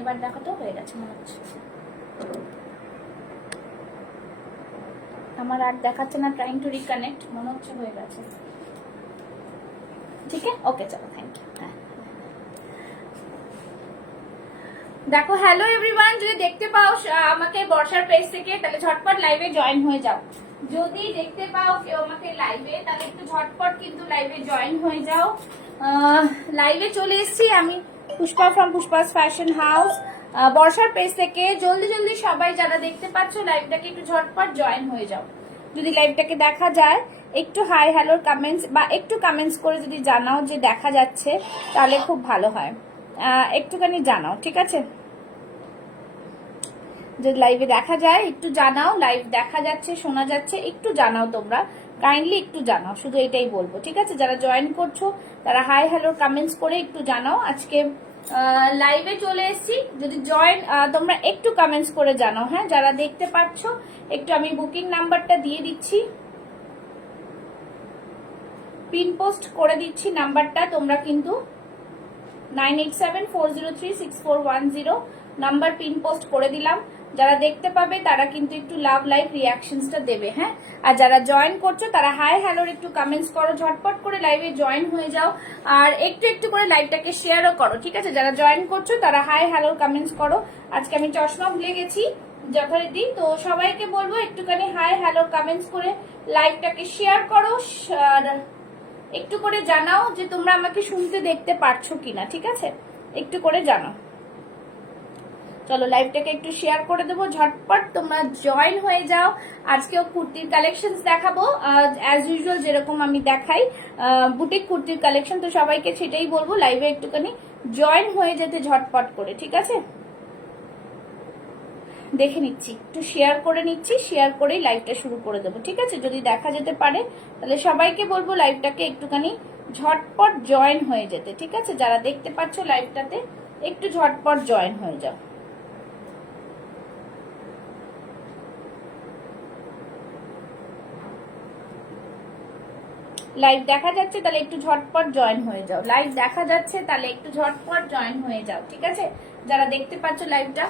এবার দেখো তো হয়ে গেছে মনে হচ্ছে। আমার আর দেখাচ্ছে না, ট্রাইং টু রিকানেক্ট, মনে হচ্ছে হয়ে গেছে। ঠিক আছে, ওকে চলো, থ্যাংক ইউ। দেখো, হ্যালো এভরিওয়ান, যদি দেখতে পাও আমাকে বর্ষার পেজ থেকে, তাহলে ঝটপট লাইভে জয়েন হয়ে যাও। যদি দেখতে পাও কেউ আমাকে লাইভে, তাহলে একটু ঝটপট কিন্তু লাইভে জয়েন হয়ে যাও। লাইভে চলে এসেছি আমি, পুষ্পা ফ্রম পুষ্পাস ফ্যাশন হাউস, বর্ষার পেজ থেকে। জলদি জলদি সবাই যারা দেখতে পাচ্ছ লাইভটাকে একটু ঝটপট জয়েন হয়ে যাও। যদি লাইভটাকে দেখা যায়, একটু হাই হ্যালোর কমেন্টস বা একটু কমেন্টস করে যদি জানাও যে দেখা যাচ্ছে, তাহলে খুব ভালো হয়। একটুখানি জানাও, ঠিক আছে? যদি লাইভে দেখা যায় একটু জানাও, লাইভ দেখা যাচ্ছে, শোনা যাচ্ছে, একটু জানাও তোমরা, কাইন্ডলি একটু জানাও, শুধু এটাই বলবো, ঠিক আছে? যারা জয়েন করছো তারা হাই হ্যালো কমেন্টস করে একটু জানাও। আজকে লাইভে চলে এসেছি, যদি জয়েন তোমরা একটু কমেন্টস করে জানাও। হ্যাঁ, যারা দেখতে পাচ্ছ একটু আমি বুকিং নাম্বারটা দিয়ে দিচ্ছি, পিন পোস্ট করে দিচ্ছি নাম্বারটা, তোমরা কিন্তু 9874036410 নাম্বার পিন পোস্ট করে দিলাম। যারা দেখতে পাবে তারা কিন্তু একটু লাভ লাইক রিয়াকশনসটা দেবে। হ্যাঁ, আর যারা জয়েন করছো তারা হাই হ্যালোর একটু কমেন্টস করো, ঝটপট করে লাইভে জয়েন হয়ে যাও, আর একটু একটু করে লাইভটাকে শেয়ারও করো, ঠিক আছে? যারা জয়েন করছো তারা হাই হ্যালোর কমেন্টস করো। আজকে আমি চশমা ভুলে গেছি যথারীতি, তো সবাইকে বলবো একটুখানি হাই হ্যালো কমেন্টস করে লাইভটাকে শেয়ার করো, আর একটু করে জানাও যে তোমরা আমাকে শুনতে দেখতে পারছো কিনা, ঠিক আছে? একটু করে জানাও। চলো লাইভটাকে একটু শেয়ার করে দেবো, ঝটপট তোমরা জয়েন হয়ে যাও। আজকেও কুর্তির কালেকশন দেখাবো, অ্যাজ ইউজুয়াল যেরকম আমি দেখাই, বুটিক কুর্তির কালেকশন। তো সবাইকে সেটাই বলবো, লাইভে একটুখানি জয়েন হয়ে যেতে ঝটপট করে, ঠিক আছে? দেখে নিচ্ছি, একটু শেয়ার করে নিচ্ছি, শেয়ার করেই লাইভটা শুরু করে দেবো, ঠিক আছে? যদি দেখা যেতে পারে তাহলে সবাইকে বলবো লাইভটাকে একটুখানি ঝটপট জয়েন হয়ে যেতে, ঠিক আছে? যারা দেখতে পাচ্ছ লাইভটাতে একটু ঝটপট জয়েন হয়ে যাও। লাইভ দেখা যাচ্ছে তাহলে একটু ঝটপট জয়েন হয়ে যাও, লাইভ দেখা যাচ্ছে তাহলে একটু ঝটপট জয়েন হয়ে যাও, ঠিক আছে? যারা দেখতে পাচ্ছ লাইভটা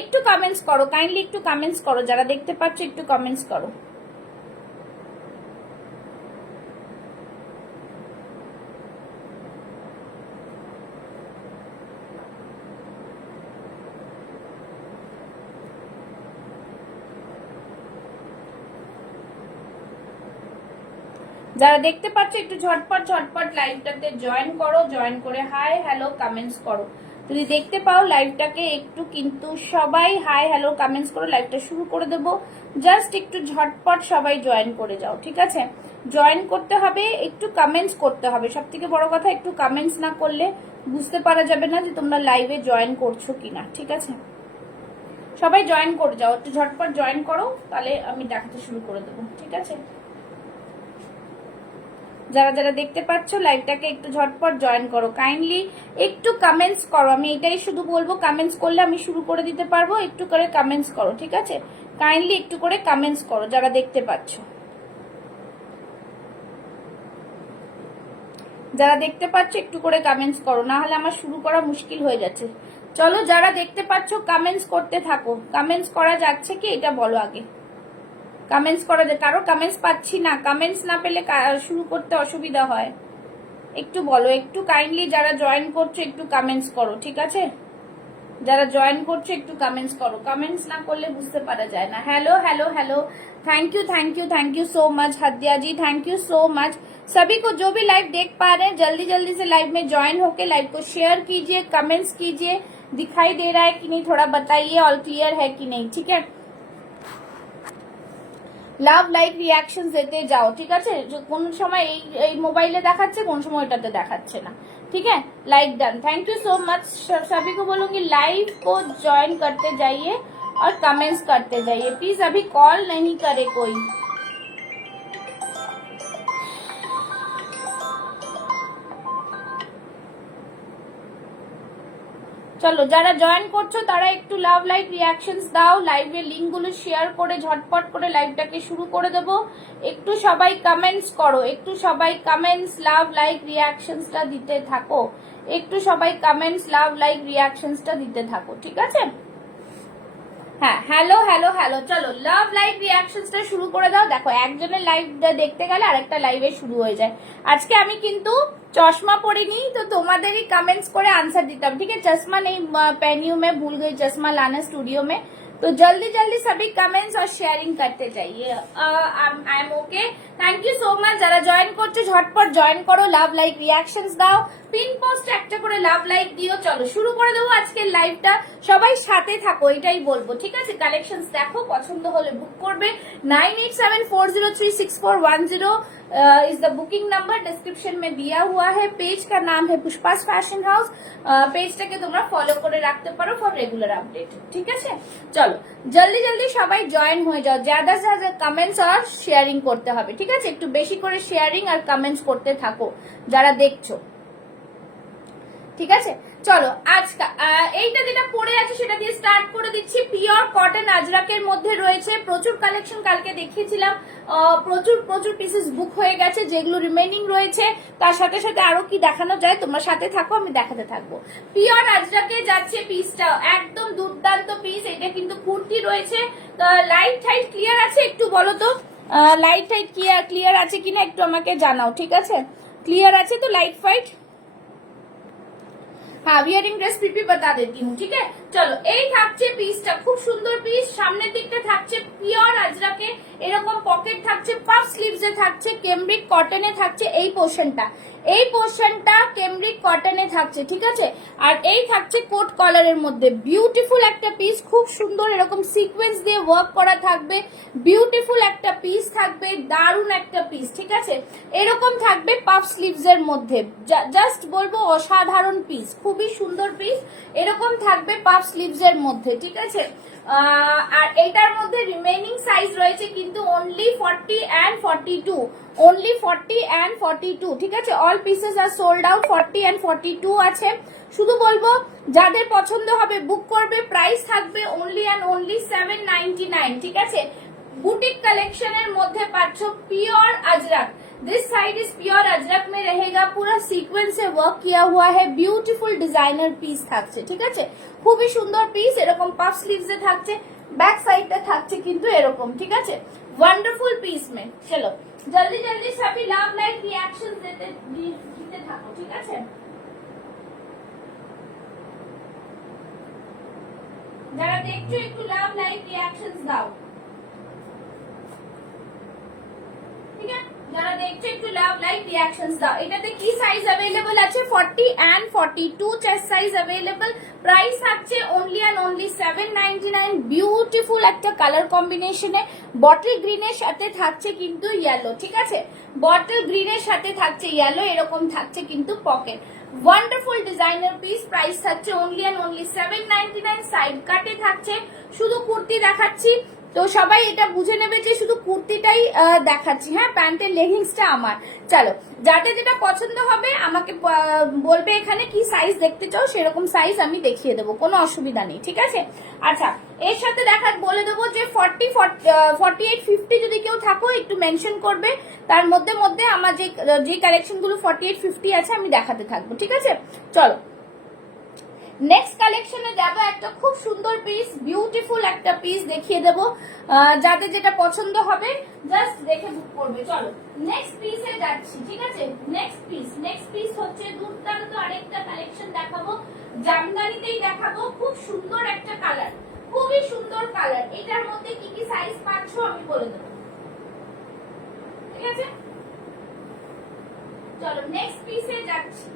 একটু কমেন্টস করো, কাইন্ডলি একটু কমেন্টস করো, যারা দেখতে পাচ্ছ একটু কমেন্টস করো। যারা দেখতে পাচ্ছ একটু ঝটপট ঝটপট লাইভটাতে জয়েন করো, জয়েন করে হাই হ্যালো কমেন্টস করো। যদি দেখতে পাও লাইভটাকে একটু কিন্তু সবাই হাই হ্যালো কমেন্টস করো, লাইভটা শুরু করে দেবো। জাস্ট একটু ঝটপট সবাই জয়েন করে যাও, ঠিক আছে? জয়েন করতে হবে, একটু কমেন্টস করতে হবে, সব থেকে বড় কথা একটু কমেন্টস না করলে বুঝতে পারা যাবে না যে তোমরা লাইভে জয়েন করছো কিনা, ঠিক আছে? সবাই জয়েন করে যাও, একটু ঝটপট জয়েন করো, তাহলে আমি দেখাতে শুরু করে দেবো, ঠিক আছে? যারা যারা দেখতে পাচ্ছ লাইভটাকে একটু ঝটপট জয়েন করো, কাইন্ডলি একটু কমেন্টস করো। আমি এটাই শুধু বলবো, কমেন্টস করলে আমি শুরু করে দিতে পারবো, একটু করে কমেন্টস করো, ঠিক আছে? কাইন্ডলি একটু করে কমেন্টস করো যারা দেখতে পাচ্ছ। যারা দেখতে পাচ্ছ একটু করে কমেন্টস করো, না হলে আমার শুরু করা মুশকিল হয়ে যাচ্ছে। চলো, যারা দেখতে পাচ্ছ কমেন্টস করতে থাকো। কমেন্টস করা যাচ্ছে কি এটা বলো আগে। কমেন্টস করা যায়, কারো কমেন্টস পাচ্ছি না, কমেন্টস না পেলে শুরু করতে অসুবিধা হয়। একটু বলো, একটু কাইন্ডলি যারা জয়েন করছো একটু কমেন্টস করো, ঠিক আছে? যারা জয়েন করছো একটু কমেন্টস করো, কমেंट्स ना করলে বুঝতে পারা যায় না। Hello hello hello, thank you so much Hadiya ji, thank you so much. सभी को जो भी लाइव देख पा रहे हैं जल्दी जल्दी से लाइव में ज्वाइन होके लाइव को शेयर कीजिए, कमेंट्स कीजिए, दिखाई दे रहा है कि नहीं थोड़ा बताइए, ऑल क्लियर है कि नहीं, ठीक है? লাভ লাইক রিয়াকশন দিতে যাও, ঠিক আছে? কোন সময় এই মোবাইলে দেখাচ্ছে, কোন সময় এটাতে দেখাচ্ছে না, ठीक है? Like done, thank you so much. सभी को बोलूंगी लाइव को ज्वाइन करते जाइए और कमेंट्स करते जाइए, प्लीज अभी कॉल नहीं करे कोई। চলো, যারা জয়েন করছো তারা একটু লাভ লাইক রিয়াকশনস দাও, লাইভের লিঙ্কগুলো শেয়ার করে ঝটপট করে লাইভটাকে শুরু করে দেবো। একটু সবাই কমেন্টস করো, একটু সবাই কমেন্টস লাভ লাইক রিয়াকশনসটা দিতে থাকো, একটু সবাই কমেন্টস, লাভ, লাইক, রিয়াকশনসটা দিতে থাকো, ঠিক আছে? হ্যাঁ, হ্যালো হ্যালো হ্যালো, চলো লাভ লাইক রিয়াকশনসটা শুরু করে দাও। দেখো একজনের লাইভ দেখতে গেলে আরেকটা লাইভে শুরু হয়ে যায়। আজকে আমি কিন্তু চশমা পরিনি, তো তোমাদেরই कमेंट्स করে आंसर দিতাম, ठीक है? चश्मा नहीं पहनी हूं मैं, भूल गई चश्मा लाना स्टूडियो में, तो जल्दी जल्दी सभी कमेंट्स और शेयरिंग करते जाइए। I am okay, thank you so much. যারা জয়েন করছো ঝটপট জয়েন করো, লাভ লাইক রিয়াকশনস দাও, পিন পোস্ট একটা করে লাভ লাইক দিও। চলো শুরু করে দেবো আজকের লাইভটা, সবাই সাথে থাকো এটাই বলবো, ঠিক আছে? কালেকশনস দেখো, পছন্দ হলে বুক করবে। 9874036410 is the booking number, description में दिया हुआ है। पेज का नाम है पुष्पास फैशन हाउस, পেজটাকে তোমরা ফলো করে রাখতে পারো ফর রেগুলার আপডেট, ঠিক আছে? চলো জলদি জলদি সবাই জয়েন হয়ে যাও, ज्यादा से ज्यादा कमेंट्स और শেয়ারিং করতে হবে, ঠিক আছে? একটু বেশি করে শেয়ারিং আর কমেন্টস করতে থাকো যারা দেখছো, ঠিক আছে? চলো আজকে এইটা যেটা পড়ে আছে সেটা দিয়ে স্টার্ট করে দিচ্ছি। পিওর কটন আজরাকের মধ্যে রয়েছে প্রচুর কালেকশন, কালকে দেখিয়েছিলাম প্রচুর প্রচুর পিসেস বুক হয়ে গেছে, যেগুলো রিমেইনিং রয়েছে তার সাথে সাথে আরো কি দেখানো যায়, তোমার সাথে থাকো, আমি দেখাতে থাকবো। পিওর আজরাকে যাচ্ছে পিসটা, একদম দুর্দান্ত পিস। এটা কিন্তু কুর্তি রয়েছে, লাইট হাইট ক্লিয়ার আছে? একটু বলো তো লাইট হাইট ক্লিয়ার আছে কিনা একটু আমাকে জানাও, ঠিক আছে? ক্লিয়ার আছে তো লাইট ফাইট? हाँ, वियरिंग ड्रेस पीपी बता देती हूँ, ठीक है? চলো এই থাকছে পিসটা, খুব সুন্দর পিস। সামনের দিকটা থাকছে পিওর আজরাকে, এরকম পকেট থাকছে, পাফ স্লিভসে থাকছে, কেমব্রিক কটনে থাকছে এই পোর্শনটা কেমব্রিক কটনে থাকছে, ঠিক আছে? আর এই থাকছে কোট কলারের মধ্যে, বিউটিফুল একটা পিস, খুব সুন্দর এরকম সিকোয়েন্স দিয়ে ওয়ার্ক করা থাকবে, বিউটিফুল একটা পিস থাকবে, দারুণ একটা পিস, ঠিক আছে? এরকম থাকবে পাফ স্লিভস এর মধ্যে, জাস্ট বলবো অসাধারণ পিস, খুবই সুন্দর পিস। এরকম থাকবে পাফ স্লিভস এর মধ্যে, ঠিক আছে? আর এটার মধ্যে রিমেইনিং সাইজ রয়েছে কিন্তু অনলি 40 and 42, অনলি 40 and 42, ঠিক আছে? All pieces are sold out, 40 and 42 আছে। শুধু বলবো যাদের পছন্দ হবে বুক করবে, প্রাইস থাকবে অনলি and only 799, ঠিক আছে? বুটিক কালেকশনের মধ্যে পাচ্ছ pure Ajrak. This side is pure Ajrak में रहेगा, पूरा सीक्वेंस से वर्क किया हुआ है, ब्यूटीफुल डिजाइनर পিস থাকছে, ঠিক আছে? খুবই সুন্দর পিস, এরকম পাফ স্লিভসে থাকছে, ব্যাক সাইডটা থাকছে কিন্তু এরকম, ঠিক আছে? ওয়ান্ডারফুল পিস মে। চলো জলদি জলদি সবই লাভ লাইক রিঅ্যাকশন দিতে থাকো, ঠিক আছে? যারা দেখছো একটু লাভ লাইক রিঅ্যাকশনস দাও, ঠিক আছে? যারা দেখছো একটু লাভ লাইক রিঅ্যাকশনস দাও। এটাতে কি সাইজ अवेलेबल আছে? 40 and 42 chest size available. Price থাকছে অনলি and only 799। বিউটিফুল একটা কালার কম্বিনেশনে, বটল গ্রিনের সাথে থাকছে কিন্তু ইয়েলো, ঠিক আছে? বটল গ্রিনের সাথে থাকছে ইয়েলো, এরকম থাকছে কিন্তু pocket. Wonderful designer piece, price থাকছে অনলি and only 799। সাইড কাটে থাকছে, শুধু কুর্তি দেখাচ্ছি তো সবাই এটা বুঝে নেবে যে শুধু কুর্তিটাই দেখাচ্ছি, হ্যাঁ? প্যান্টের লেগিংসটা আমার। চলো যাদের যেটা পছন্দ হবে আমাকে বলবে এখানে কি সাইজ দেখতে চাও, সেরকম সাইজ আমি দেখিয়ে দেবো, কোনো অসুবিধা নেই, ঠিক আছে? আচ্ছা এর সাথে বলে দেবো যে 40, 48, 50 যদি কেউ থাকো একটু মেনশন করবে, তার মধ্যে মধ্যে আমার যে কালেকশন গুলো 48, 50 আছে আমি দেখাতে থাকবো, ঠিক আছে? চলো নেক্সট কালেকশনে যাবো, একটা খুব সুন্দর পিস, বিউটিফুল একটা পিস দেখিয়ে দেবো, যাদের যেটা পছন্দ হবে জাস্ট দেখে বুক করবে। চলো নেক্সট পিসে যাচ্ছি, ঠিক আছে? নেক্সট পিস হচ্ছে দুর্দান্ত আরেকটা কালেকশন দেখাবো, জামদানিতেই দেখাবো, খুব সুন্দর একটা কালার, খুবই সুন্দর কালার। এটার মধ্যে কি কি সাইজ পাচ্ছ আমি বলে দেবো, ঠিক আছে? চলো নেক্সট পিসে যাচ্ছি।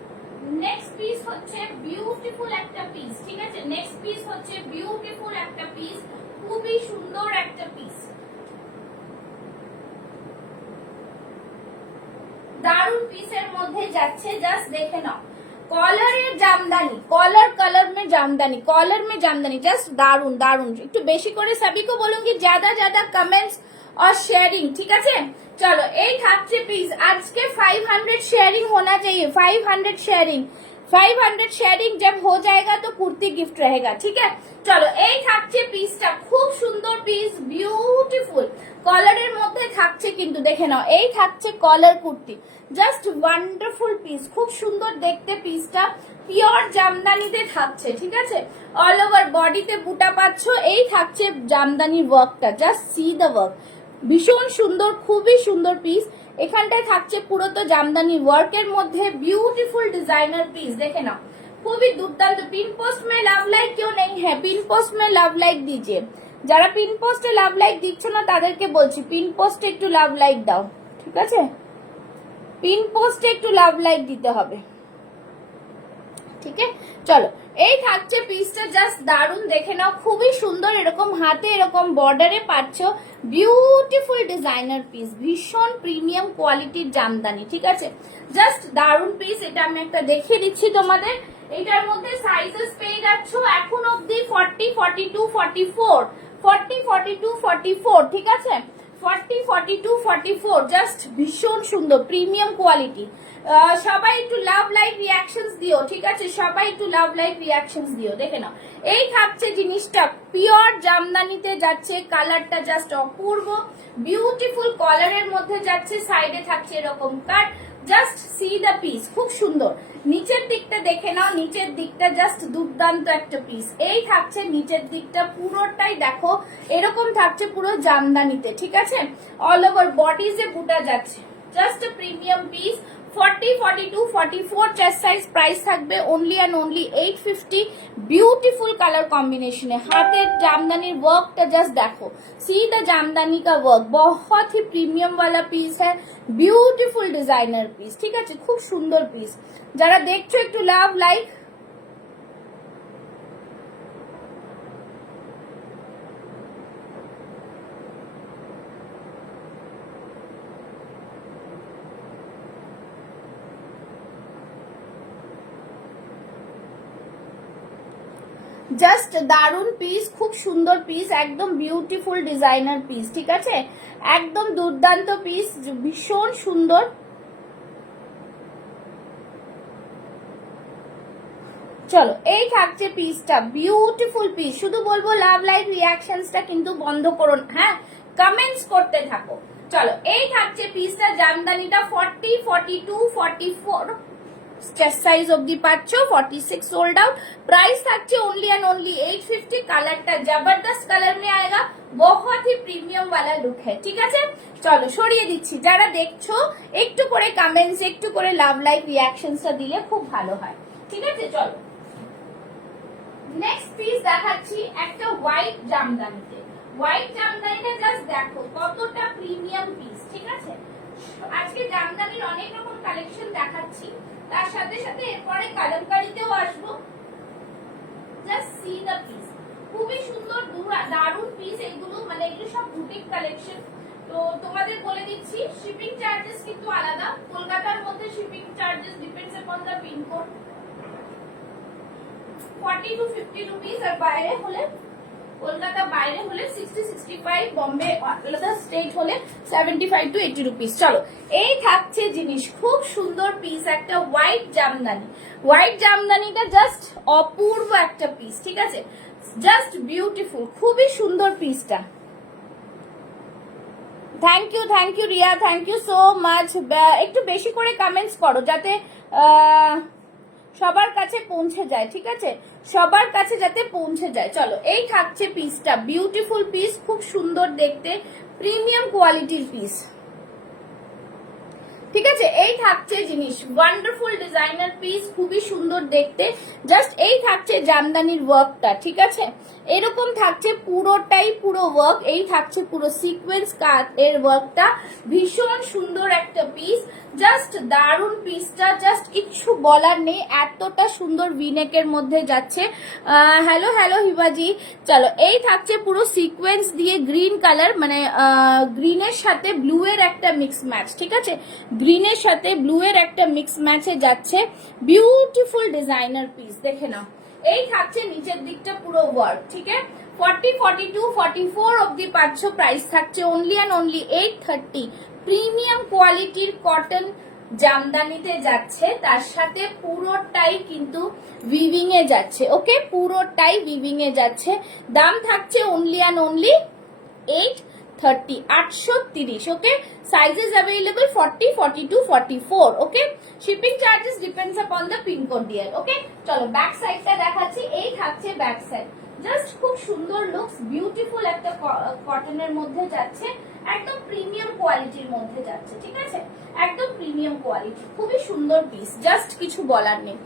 নেক্সট পিস হচ্ছে বিউটিফুল একটা পিস, ঠিক আছে? নেক্সট পিস হচ্ছে বিউটিফুল একটা পিস, খুবই সুন্দর একটা পিস, দারুন পিসের মধ্যে যাচ্ছে, জাস্ট দেখে নাও। কলারের জামদানি, कलर में जामदानी জাস্ট দারুন দারুন। একটু বেশি করে सभी को बोलूंगी ज्यादा कमेंट्स और शेयरिंग, ঠিক আছে? चलो এই থাকছে পিস, আজকে 500 शेयरिंग होना चाहिए, 500 शेयरिंग, 500 शेयरिंग जब हो जाएगा तो कुर्ती गिफ्ट रहेगा, ठीक है। চলো এই থাকছে পিসটা, খুব সুন্দর পিস, বিউটিফুল কলারের মধ্যে থাকছে, কিন্তু দেখে নাও এই থাকছে কলার কুর্তি, জাস্ট ওয়ান্ডারফুল পিস, খুব সুন্দর দেখতে পিসটা, পিওর জামদানিতে থাকছে, ঠিক আছে। অল ওভার বডিতে বুটা পাচ্ছ, এই থাকছে জামদানির ওয়ার্কটা, জাস্ট সি দ্য ওয়ার্ক, ভীষণ সুন্দর, খুবই সুন্দর পিস। এখানটায় থাকছে পুরো তো জামদানি ওয়ার্কের মধ্যে বিউটিফুল ডিজাইনার পিস, দেখে নাও খুবই দুর্দান্ত। পিন পোস্ট মে লাভ লাইক কেউ নেই, হ্যাঁ পিন পোস্ট মে লাভ লাইক দিজিয়ে, যারা পিন পোস্টে লাভ লাইক দিচ্ছে না তাদেরকে বলছি পিন পোস্টে একটু লাভ লাইক দাও, ঠিক আছে, পিন পোস্টে একটু লাভ লাইক দিতে হবে, ঠিক আছে। চলো এই থাকছে পিসটা, জাস্ট দারুন, দেখে নাও খুবই সুন্দর, এরকম হাতে এরকম বর্ডারে পাচ্ছ, বিউটিফুল ডিজাইনার পিস, ভীষণ প্রিমিয়াম কোয়ালিটির জামদানি, ঠিক আছে, জাস্ট দারুন পিস। এটা আমি একটা দেখিয়ে দিচ্ছি তোমাদের, এটার মধ্যে সাইজেস পেয়ে যাচ্ছ এখন অব্দি 40, 42, 44, 40, 42, 44, ঠিক আছে, 40, 42, 44, জাস্ট ভীষণ সুন্দর প্রিমিয়াম কোয়ালিটি। সবাই একটু লাভ লাইক রিয়াকশনস দিও, ঠিক আছে, সবাই একটু লাভ লাইক রিয়াকশনস দিও, দেখে নাও এই থাকছে জিনিসটা, পিওর জামদানিতে যাচ্ছে, কালারটা জাস্ট অপূর্ব, বিউটিফুল কলারের মধ্যে যাচ্ছে, সাইডে থাকছে এরকম কাট, জাস্ট সি দ্য পিস, খুব সুন্দর। নিচের দিকটা দেখে নাও, নিচের দিকটা জাস্ট দুর্দান্ত একটা পিস, এই থাকছে নিচের দিকটা পুরোটাই দেখো এরকম থাকছে পুরো জামদানিতে, ঠিক আছে, অল ওভার বডি যে বুটা যাচ্ছে, just premium piece. 40, 42, 44 chest size, price থাকবে only and only 850। Beautiful colour combination है, हाथेर जामदानी वर्क का जस्ट देखो, सी द जामदानी का वर्क, बहुत ही प्रीमियम वाला पीस है, ब्यूटीफुल डिजाइनर पीस, ठीक है, खूब सुंदर पीस। যারা দেখছো একটু লাভ লাইক, জাস্ট দারুন পিস, খুব সুন্দর পিস, একদম বিউটিফুল ডিজাইনার পিস, ঠিক আছে, একদম দুর্দান্ত পিস, ভীষণ সুন্দর। চলো এই থাকছে পিসটা, বিউটিফুল পিস, শুধু বলবো লাভ লাইক রিয়াকশনসটা কিন্তু বন্ধ করো না, হ্যাঁ কমেন্টস করতে থাকো। চলো এই থাকছে পিসটা, জামদানিটা 40, 42, 44 চেস্ট সাইজ অব্দি পাচ্ছ, 46 সোল্ড আউট, प्राइस থাকছে ओनली एंड ओनली 850। কালারটা জবরদস্ত কালার में आएगा, बहुत ही प्रीमियम वाला लुक है, ঠিক আছে। চলো সরিয়ে দিচ্ছি, যারা দেখছো একটু করে কমেন্টস, একটু করে লাভ লাইক রিয়াকশনসটা দিলে খুব ভালো হয়, ঠিক আছে। চলো নেক্সট পিস দেখাচ্ছি একটা হোয়াইট জামদানিতে, হোয়াইট জামদানিটা জাস্ট দেখো কতটা প্রিমিয়াম পিস, ঠিক আছে। আজকে জামদানির অনেক রকম কালেকশন দেখাচ্ছি, তার সাথে সাথে এরপরে কালামকারীতেও আসবো, জাস্ট সি দ্য পিস, খুবই সুন্দর দারুন পিস, এগুলো মানে এগুলো সব বুটিক কালেকশন। তো তোমাদের বলে দিচ্ছি শিপিং চার্জেস কিন্তু আলাদা, কলকাতার মধ্যে shipping charges depends on the pin code, 40 to 50 rupees, আর বাইরে হলে কলকাতা বাইরে হলে 60, 65, বম্বে আলাদা স্টেট হলে 75 to 80 রুপিস। চলো এই থাকছে জিনিস, খুব সুন্দর পিস, একটা হোয়াইট জামদানি, হোয়াইট জামদানিটা জাস্ট অপূর্ব একটা পিস, ঠিক আছে, জাস্ট বিউটিফুল, খুবই সুন্দর পিসটা। Thank you Riya, thank you so much. একটু বেশি করে কমেন্টস করো যাতে সবার কাছে পৌঁছে যায়, ঠিক আছে, সবার কাছে যাতে পৌঁছে যায়। চলো এই থাকছে পিসটা, বিউটিফুল পিস, খুব সুন্দর দেখতে, প্রিমিয়াম কোয়ালিটির পিস, ঠিক আছে। এই থাকছে জিনিস, ওয়ান্ডারফুল ডিজাইনার পিস, খুবই সুন্দর দেখতে, জাস্ট এই থাকছে জামদানির ওয়ার্কটা, ঠিক আছে, এরকম থাকছে পুরোটাই, পুরো ওয়ার্ক, এই থাকছে পুরো সিকোয়েন্স কাট এর ওয়ার্কটা, ভীষণ সুন্দর একটা পিস, জাস্ট দারুন পিসটা, জাস্ট কিছু বলার নেই, এতটা সুন্দর ভিনেকের মধ্যে যাচ্ছে। হ্যালো হ্যালো হিবাজি। চলো এই থাকছে পুরো সিকোয়েন্স দিয়ে গ্রিন কালার, মানে গ্রিনের সাথে ব্লু এর একটা মিক্স ম্যাচ, ঠিক আছে, গ্রিনের সাথে ব্লু এর একটা মিক্স ম্যাচে যাচ্ছে, বিউটিফুল ডিজাইনার পিস, দেখে নাও এই থাকছে নিচের দিকটা পুরো ওয়ার্ক, ঠিক আছে। 40, 42, 44 অব্দি পাচ্ছ, প্রাইস থাকছে ओनली एंड ओनली 830। প্রিমিয়াম কোয়ালিটির কটন জামদানিতে যাচ্ছে, তার সাথে পুরোটাই কিন্তু উইভিং এ যাচ্ছে। ওকে, পুরোটাই উইভিং এ যাচ্ছে। দাম থাকছে only and only 830, 830। Okay, sizes available 40, 42, 44। Okay, shipping charges depends upon the pin code dear. Okay, চলো ব্যাক সাইডটা দেখাচ্ছি। এই থাকছে ব্যাক সাইড, জাস্ট খুব সুন্দর লুকস, বিউটিফুল একটা কটনের মধ্যে যাচ্ছে, একদম প্রিমিয়াম কোয়ালিটির মধ্যে যাচ্ছে। ঠিক আছে, একদম প্রিমিয়াম কোয়ালিটি, খুবই সুন্দর পিস, জাস্ট কিছু বলার নেই।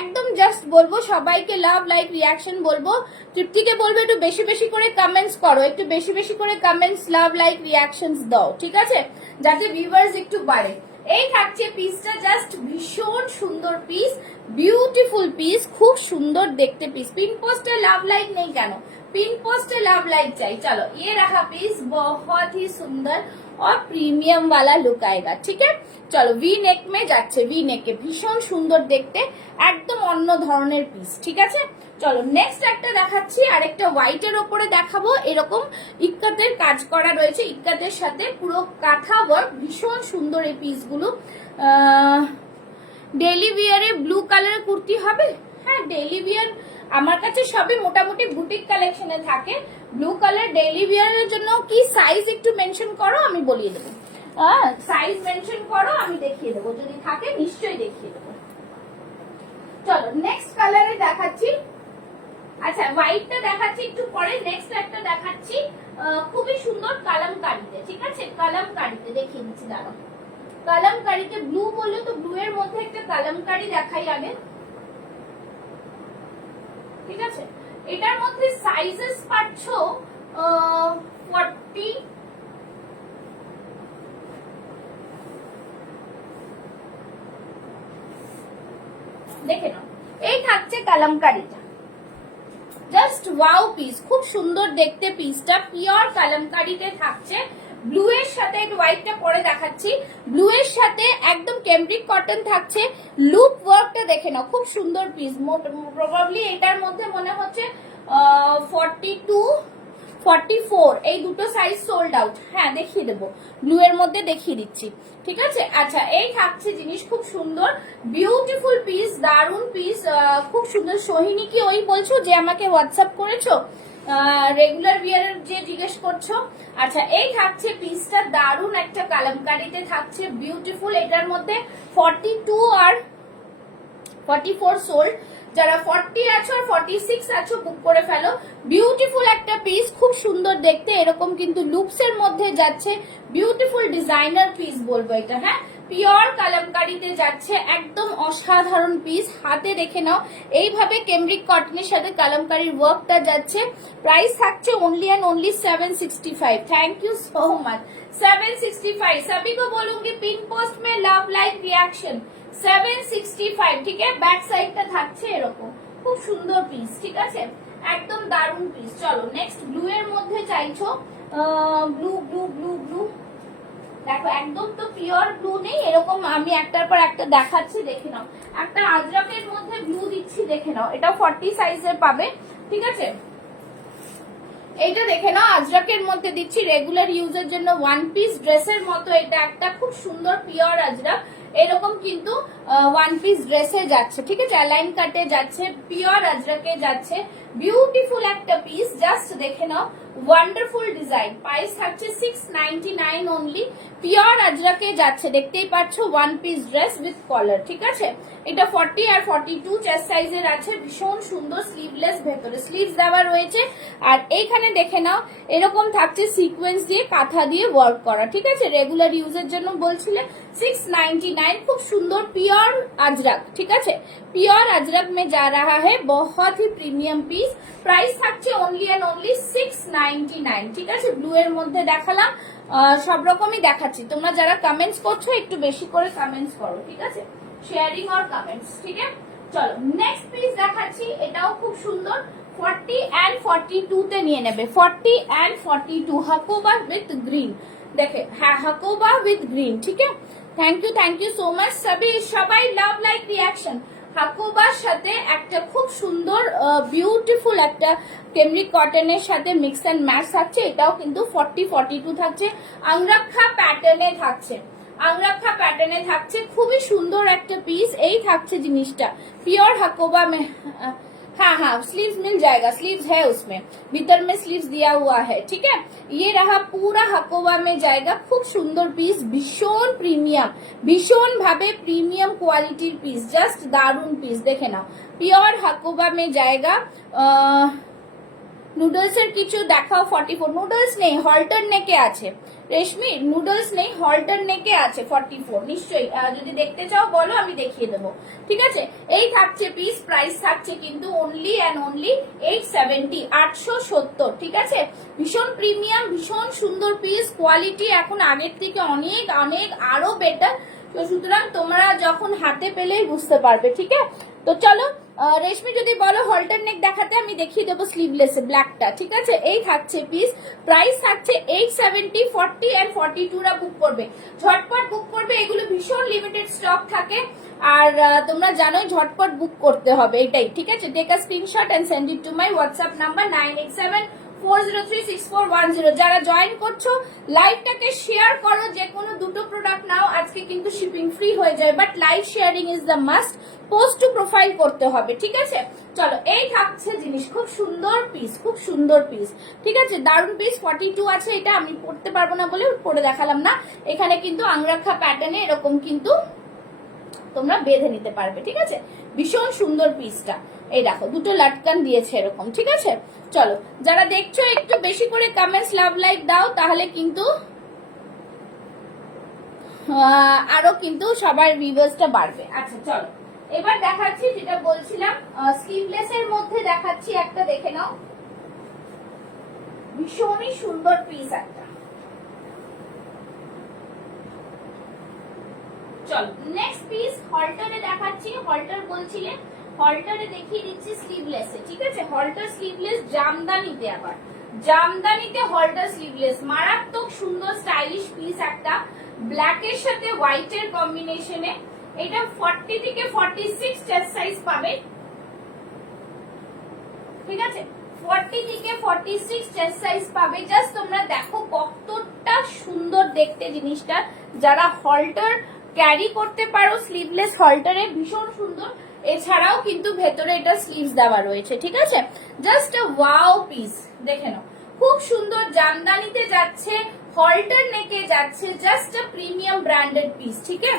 একদম জাস্ট বলবো সবাইকে লাভ লাইক রিয়াকশন বলবো, তৃপ্তিকে বলবো একটু বেশি বেশি করে কমেন্টস করো, একটু বেশি বেশি করে কমেন্টস লাভ লাইক রিয়াকশনস দাও। ঠিক আছে, যাতে ভিউয়ার্স একটু বাড়ে। এই থাকছে পিসটা, জাস্ট ভীষণ সুন্দর পিস, বিউটিফুল পিস, খুব সুন্দর দেখতে পিস। পিন পোস্টে লাভ লাইক নেই কেন? पिन पोस्ट लव लाइक चाहिए। चलो ये रहा पीस, बहुत ही सुंदर और प्रीमियम वाला लुक आएगा। ठीक है, चलो वी नेक में যাচ্ছে, वी नेक के ভীষণ সুন্দর দেখতে, একদম অন্য ধরনের পিস। ঠিক আছে, চলো নেক্সট একটা দেখাচ্ছি, আরেকটা হোয়াইটের ওপরে দেখাবো। এরকম ইক্কাতের কাজ করা রয়েছে, ইক্কাতের সাথে পুরো কাঁথা ওয়ার্ক, ভীষণ সুন্দর এই পিসগুলো। ডেইলি বিয়ারে ব্লু কালারের কুর্তি হবে? হ্যাঁ, ডেইলি বিয়ার আমার কাছে সবই মোটামুটি বুটিক কালেকশনে থাকে। ব্লু কালার ডেইলি বিয়ারের জন্য কি সাইজ একটু মেনশন করো, আমি বলিয়ে দেবো। সাইজ মেনশন করো, আমি দেখিয়ে দেবো, যদি থাকে নিশ্চয়ই দেখিয়ে দেবো। চলো নেক্সট কালারে দেখাচ্ছি। আচ্ছা, হোয়াইটটা দেখাচ্ছি একটু পরে, নেক্সট একটা দেখাচ্ছি খুবই সুন্দর কালামকারীতে। ঠিক আছে, কালামকারীতে দেখিয়ে দিচ্ছি, দাঁড়াও। কালামকারীতে ব্লু বললে তো ব্লু এর মধ্যে একটা কালামকারী দেখাই আগে। ঠিক আছে, এটার মধ্যে সাইজেস পাচ্ছ 40, দেখে নাও। এই থাকছে কালামকারীটা, জাস্ট ওয়াও পিস, খুব সুন্দর দেখতে পিসটা, পিওর কালামকারীতে থাকছে। ব্লু এর সাথে হোয়াইটটা পরে দেখাচ্ছি, ব্লু এর সাথে একদম ক্যামব্রিক কটন থাকছে। লুপ ওয়ার্কটা দেখে নাও, খুব সুন্দর পিস। প্রবাবলি এটার মধ্যে মনে হচ্ছে 42, 44 এই দুটো সাইজ সোল্ড আউট। হ্যাঁ, দেখিয়ে দেবো, ব্লু এর মধ্যে দেখিয়ে দিচ্ছি। ঠিক আছে, আচ্ছা এই থাকছে জিনিস, খুব সুন্দর বিউটিফুল পিস, দারুন পিস, খুব সুন্দর। সোহিনী কি ওই বলছো যে আমাকে হোয়াটসঅ্যাপ করেছো, রেগুলার বিয়ারের যে জিজ্ঞেস করছো? আচ্ছা, এই থাকছে পিসটা, দারুন একটা কালামকারীতে থাকছে, বিউটিফুল। এটার মধ্যে 42 আর 44 সোল্ড। যারা 40 আছো আর 46 আছো বুক করে ফেলো। বিউটিফুল একটা পিস, খুব সুন্দর দেখতে, এরকম কিন্তু লুপস এর মধ্যে যাচ্ছে, বিউটিফুল ডিজাইনার পিস বলবো এটা। হ্যাঁ, পিওর কালামকারীতে যাচ্ছে, একদম অসাধারণ পিস। হাতে দেখে নাও, এইভাবে কেমব্রিক কটনের সাথে কালামকারীর ওয়ার্কটা যাচ্ছে। প্রাইস থাকছে only and only 765। Thank you so much. 765 सभी को बोलूंगी पिन पोस्ट में लव लाइक रिएक्शन 765। ঠিক আছে, ব্যাক সাইডটা থাকছে এরকম, খুব সুন্দর পিস। ঠিক আছে, একদম দারুন পিস। চলো নেক্সট, ব্লু এর মধ্যে চাইছো, ব্লু ব্লু ব্লু ব্লু দেখো, একদম তো পিওর ব্লু নেই, এরকম আমি একটার পর একটা দেখাচ্ছি, দেখে নাও। একটা আজরাকের মধ্যে ব্লু দিচ্ছি, দেখে নাও, এটা 40 সাইজের পাবে। ঠিক আছে, এইটা দেখে নাও, আজরাকের মধ্যে দিচ্ছি, রেগুলার ইউজের জন্য ওয়ান পিস ড্রেসের মতো। এটা একটা খুব সুন্দর পিওর আজরাক, এরকম কিন্তু ওয়ান পিস ড্রেসে যাচ্ছে। ঠিক আছে, অ্যালাইন কাটে যাচ্ছে, পিওর আজরাকে যাচ্ছে, বিউটিফুল একটা পিস, জাস্ট দেখে নাও, ওয়ান্ডারফুল ডিজাইন। প্রাইস থাকছে 699 অনলি, পিওর আজরাকে যাচ্ছে, দেখতেই পাচ্ছ, ওয়ান পিস ড্রেস উইথ কলার। ঠিক আছে, এটা 40 আর 42 চেস্ট সাইজের আছে, ভীষণ সুন্দর, স্লিভলেস, ভেতরে স্লিভস দেওয়া রয়েছে। আর এইখানে দেখে নাও, এরকম থাকছে সিকোয়েন্স দিয়ে, কাঁথা দিয়ে ওয়ার্ক করা। ঠিক আছে, রেগুলার ইউজের জন্য বলছিলে 699, খুব সুন্দর পিওর अजरक। ঠিক আছে, পিওর अजरक में जा रहा है, बहुत ही প্রিমিয়াম পিস। প্রাইস থাকছে অনলি এন্ড অনলি 699। ঠিক আছে, ব্লু এর মধ্যে দেখালাম, সব রকমই দেখাচ্ছি। তোমরা যারা কমেন্টস করছো একটু বেশি করে কমেন্টস করো। ঠিক আছে, শেয়ারিং আর কমেন্টস। ঠিক আছে, চলো নেক্সট পিস দেখাচ্ছি, এটাও খুব সুন্দর, 40 and 42 তে নিয়ে নেবে। 40 and 42 হাকোবা উইথ গ্রিন, দেখে, হ্যাঁ হাকোবা উইথ গ্রিন। ঠিক আছে, থ্যাংক ইউ সো মাচ সবাই লাভ লাইক রিয়াকশন। হাকোবার সাথে একটা খুব সুন্দর বিউটিফুল একটা কেমব্রিক কটনের সাথে মিক্স অ্যান্ড ম্যাচ থাকছে। এটাও কিন্তু 40, 42 থাকছে, আংরাক্ষা প্যাটার্নে থাকছে। আংরাক্ষা প্যাটার্নে থাকছে, খুবই সুন্দর একটা পিস। এই থাকছে জিনিসটা, পিওর হাকোবা में। हाँ हाँ स्लीव्स मिल जाएगा, स्लीव्स है उसमें, भीतर में स्लीव्स दिया हुआ है। ठीक है, ये रहा पूरा हकोबा में जाएगा। খুব সুন্দর পিস, ভীষণ প্রিমিয়াম, ভীষণ ভাবে প্রিমিয়াম কোয়ালিটির পিস, জাস্ট দারুন পিস। দেখে নাও, পিওর হাকোবা में जाएगा। নুডলসের কিছু দেখাও। 44 নুডলস নেই, হল্টার নেকে আছে রেশমি, নুডলস নেই, হল্টার নেকে আছে 44। নিশ্চয়ই যদি দেখতে চাও বলো, আমি দেখিয়ে দেবো। ঠিক আছে, এই থাকছে পিস, প্রাইস থাকছে কিন্তু অনলি অ্যান্ড অনলি 870, 870। ঠিক আছে, ভীষণ প্রিমিয়াম, ভীষণ সুন্দর পিস, কোয়ালিটি এখন আগের থেকে অনেক অনেক আরো বেটার। তো সুতরাং তোমরা যখন হাতে পেলেই বুঝতে পারবে। ঠিক আছে, তো চলো রেশমি যদি বলো হল্টার নেক দেখাতে, আমি দেখিয়ে দেবো স্লিভলেস ব্ল্যাকটা। ঠিক আছে, এই থাকছে পিস, প্রাইস থাকছে 870। 40 এন্ড 42 রা বুক করবে, ঝটপট বুক করবে, এগুলো ভীষণ লিমিটেড স্টক থাকে। আর তোমরা জানোই ঝটপট বুক করতে হবে, এটাই। ঠিক আছে, take a screenshot and send it to my WhatsApp number 9874036410। যারা জয়েন করছো লাইভটাকে শেয়ার করো, যে কোনো দুটো প্রোডাক্ট নাও, আজকে কিন্তু শিপিং ফ্রি হয়ে যায়, but live sharing is the must. Post two profile করতে হবে। ঠিক আছে, চলো এই থাকছে জিনিস, খুব সুন্দর পিস, খুব সুন্দর পিস। ঠিক আছে, দারুন পিস। 42 আছে, এটা আমি পড়তে পারবো না বলে পরে দেখালাম না। এখানে কিন্তু আংরাক্ষা প্যাটার্নে এরকম কিন্তু তোমরা বেঁধে নিতে পারবে। ঠিক আছে, ভীষণ সুন্দর পিসটা। এই দেখো, দুটো লাটকান দিয়েছে এরকম। ঠিক আছে, চলো যারা দেখছো একটু বেশি করে কমেন্টস, লাভ, লাইক দাও, তাহলে কিন্তু আরো কিন্তু সবার ভিউয়ার্সটা বাড়বে। আচ্ছা চলো, এবার দেখাচ্ছি যেটা বলছিলাম, স্লিভলেস এর মধ্যে দেখাচ্ছি একটা, দেখে নাও, ভীষণই সুন্দর পিস একটা। চলো নেক্সট পিস হল্টারে দেখাচ্ছি। হল্টার বলছিলে, হল্টারে দেখিয়ে দিচ্ছি স্লিভলেসে। ঠিক আছে, হল্টার স্লিভলেস জামদানিতে, আবার জামদানিতে হল্টার স্লিভলেস, মারাত্মক সুন্দর স্টাইলিশ পিস একটা, ব্ল্যাকের সাথে হোয়াইটের কম্বিনেশনে। এটা 40 থেকে 46 চেস্ট সাইজ পাবে। ঠিক আছে, 40 থেকে 46 চেস্ট সাইজ পাবে। জাস্ট তোমরা দেখো কতটা সুন্দর দেখতে জিনিসটা। যারা হল্টার ক্যারি করতে পারো, স্লিভলেস হল্টারে ভীষণ সুন্দর। এছাড়াও কিন্তু ভেতরে এটা স্লিভস দেওয়া রয়েছে। ঠিক আছে, জাস্ট ওয়াও পিস, দেখে নাও, খুব সুন্দর। জামদানিতে যাচ্ছে, हॉल्टर नेके जाच्छे, just a premium branded piece. ठीक है,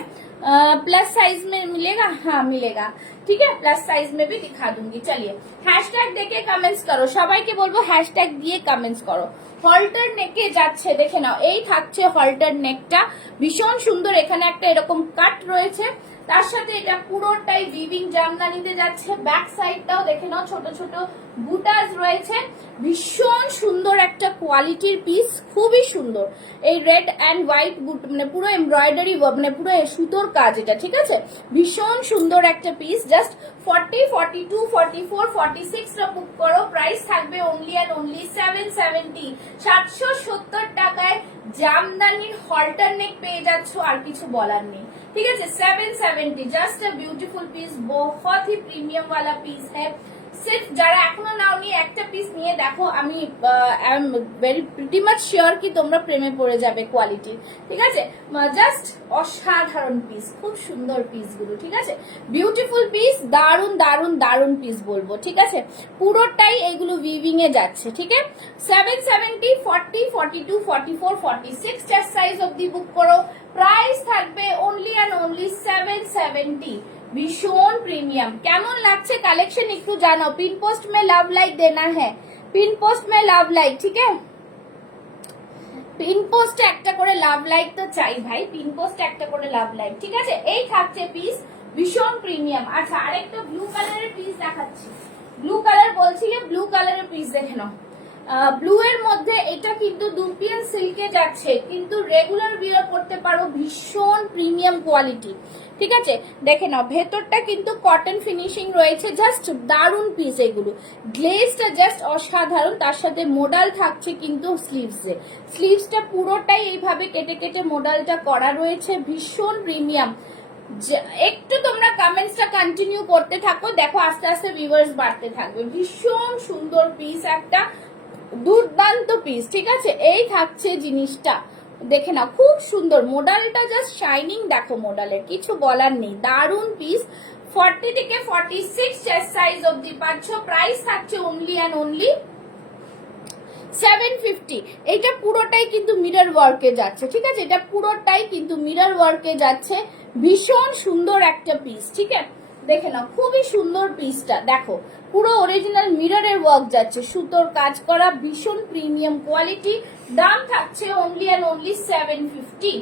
प्लस साइज में मिलेगा, हाँ मिलेगा। ठीक है, प्लस साइज में भी दिखा दूंगी। चलिए हैशटैग देके कमेंट्स करो, সবাইকে বলবো হ্যাশট্যাগ দিয়ে কমেন্টস করো। হল্টার নেকে যাচ্ছে, দেখে নাও, এই থাকছে হল্টার নেকটা, ভীষণ সুন্দর। এখানে একটা এরকম কাট রয়েছে, তার সাথে এটা পুরোটাই উইভিং জামদানিতে যাচ্ছে। ব্যাক সাইডটাও দেখে নাও, ছোট ছোট বুটাস রয়েছে, ভীষণ সুন্দর একটা কোয়ালিটির পিস, খুবই সুন্দর। এই রেড এন্ড হোয়াইট বুট, মানে পুরো এমব্রয়ডারি, মানে পুরো সুতোর কাজ এটা। ঠিক আছে, ভীষণ সুন্দর একটা পিস। জাস্ট 40, 42, 44, 46 টা বুক করো। প্রাইস থাকবে অনলি এন্ড অনলি 770, 770 টাকায় জামদানির হল্টার নেক পেয়ে যাচ্ছ, আর কিছু বলার নেই। ठीक है, 770, जस्ट अ ब्यूटीफुल पीस, बहुत ही प्रीमियम वाला पीस है। सिर्फ যারা এখনো নাওনি একটা পিস নিয়ে দেখো, আমি I am very pretty much sure কি তোমরা প্রেমে পড়ে যাবে কোয়ালিটি। ঠিক আছে, জাস্ট অসাধারণ পিস, খুব সুন্দর পিস গুলো। ঠিক আছে, বিউটিফুল পিস, দারুন দারুন দারুন পিস বলবো। ঠিক আছে, পুরোটাই এইগুলো উইভিং এ যাচ্ছে। ঠিক আছে, 770, 40, 42, 44, 46 চেস্ট সাইজ অবধি বুক করো। প্রাইস থাকবে অনলি এন্ড অনলি 770, भीषण प्रीमियम। কেমন লাগছে কালেকশন একটু জানাও। পিন পোস্ট में लव लाइक देना है, पिन पोस्ट में लव लाइक। ठीक है, পিন পোস্ট একটা করে লাভ লাইক তো চাই ভাই, পিন পোস্ট একটা করে লাভ লাইক। ঠিক আছে, এই থাকছে পিস, ভীষণ প্রিমিয়াম। আচ্ছা, আরেকটা ব্লু কালারের পিস দেখাচ্ছি। ব্লু কালার বলছিলে, ব্লু কালারের পিস দেখে নাও। ব্লু এর মধ্যে এটা কিন্তু দুপিয়ান সিল্কে যাচ্ছে, কিন্তু রেগুলার বিয়ার করতে পারো, ভীষণ প্রিমিয়াম কোয়ালিটি। ঠিক আছে, দেখে নাও, ভেতরটা কিন্তু কটন ফিনিশিং রয়েছে, জাস্ট দারুন পিস। এগুলো গ্লেজটা জাস্ট অসাধারণ, তার সাথে মোডাল থাকছে কিন্তু স্লিভসে। স্লিভসটা পুরোটাই এইভাবে কেটে কেটে মোডালটা করা রয়েছে, ভীষণ প্রিমিয়াম। একটু তোমরা কমেন্টসটা কন্টিনিউ করতে থাকো, দেখো আস্তে আস্তে ভিউয়ার্স বাড়তে থাকবে। ভীষণ সুন্দর পিস একটা, দুর্দান্ত পিস। ঠিক আছে, এই থাকছে জিনিসটা, দেখে নাও খুব সুন্দর মডেলটা, জাস্ট শাইনিং দেখো মডেলের, কিছু বলার নেই, দারুন পিস। 40 থেকে 46 চেস্ট সাইজ অবধি পাচ্ছ। প্রাইস থাকছে অনলি অ্যান্ড অনলি 750। এটা পুরোটাই কিন্তু মিরর ওয়ার্কে যাচ্ছে, ঠিক আছে, এটা পুরোটাই কিন্তু মিরর ওয়ার্কে যাচ্ছে। ভীষণ সুন্দর একটা পিস, ঠিক আছে, দেখে নাও খুবই সুন্দর পিসটা, দেখো পুরো অরিজিনাল মিররের ওয়ার্ক যাচ্ছে, সুতোর কাজ করা, ভীষণ প্রিমিয়াম কোয়ালিটি। দাম থাকছে অনলি অ্যান্ড অনলি 750।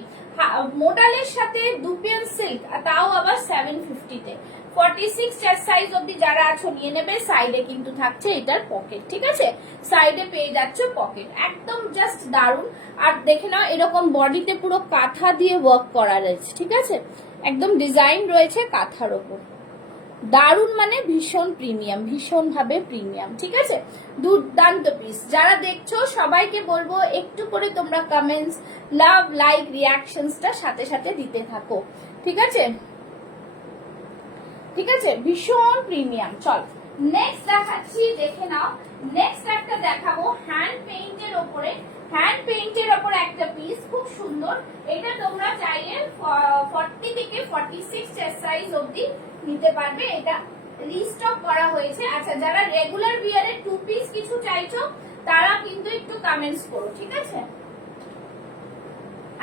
মোডালের সাথে দুপিয়ান সিল্ক, তাও আবার 750 তে। 46 চেস্ট সাইজ অবধি যারা আছো নিয়ে নেবে। সাইডে কিন্তু থাকছে এটার পকেট, ঠিক আছে, সাইডে পেয়ে যাচ্ছ পকেট, একদম জাস্ট দারুন। আর দেখে নাও এরকম বডিতে পুরো কাঁথা দিয়ে ওয়ার্ক করা রয়েছে, ঠিক আছে, একদম ডিজাইন রয়েছে কাঁথার ওপর, দারুন, মানে ভীষণ প্রিমিয়াম, ভীষণ ভাবে প্রিমিয়াম, ঠিক আছে, দুর্দান্ত পিস। যারা দেখছো সবাইকে বলবো একটু করে তোমরা কমেন্টস, লাভ, লাইক, রিয়াকশনসটা সাথে সাথে দিতে থাকো, ঠিক আছে, ঠিক আছে, ভীষণ প্রিমিয়াম। চল নেক্সট দেখাচ্ছি, দেখে নাও নেক্সট একটা দেখাবো হ্যান্ড পেইন্টের ওপরে। হ্যান্ড পেইন্টের ওপর একটা পিস খুব সুন্দর, এটা তোমরা চাইলে 40 থেকে 46 চেস্ট সাইজ অবধি নিতে পারবে, এটা রিস্টক করা হয়েছে। আচ্ছা, যারা রেগুলার বিয়ারে 2 পিস কিছু চাইছো তারা কিন্তু একটু কমেন্টস করো, ঠিক আছে।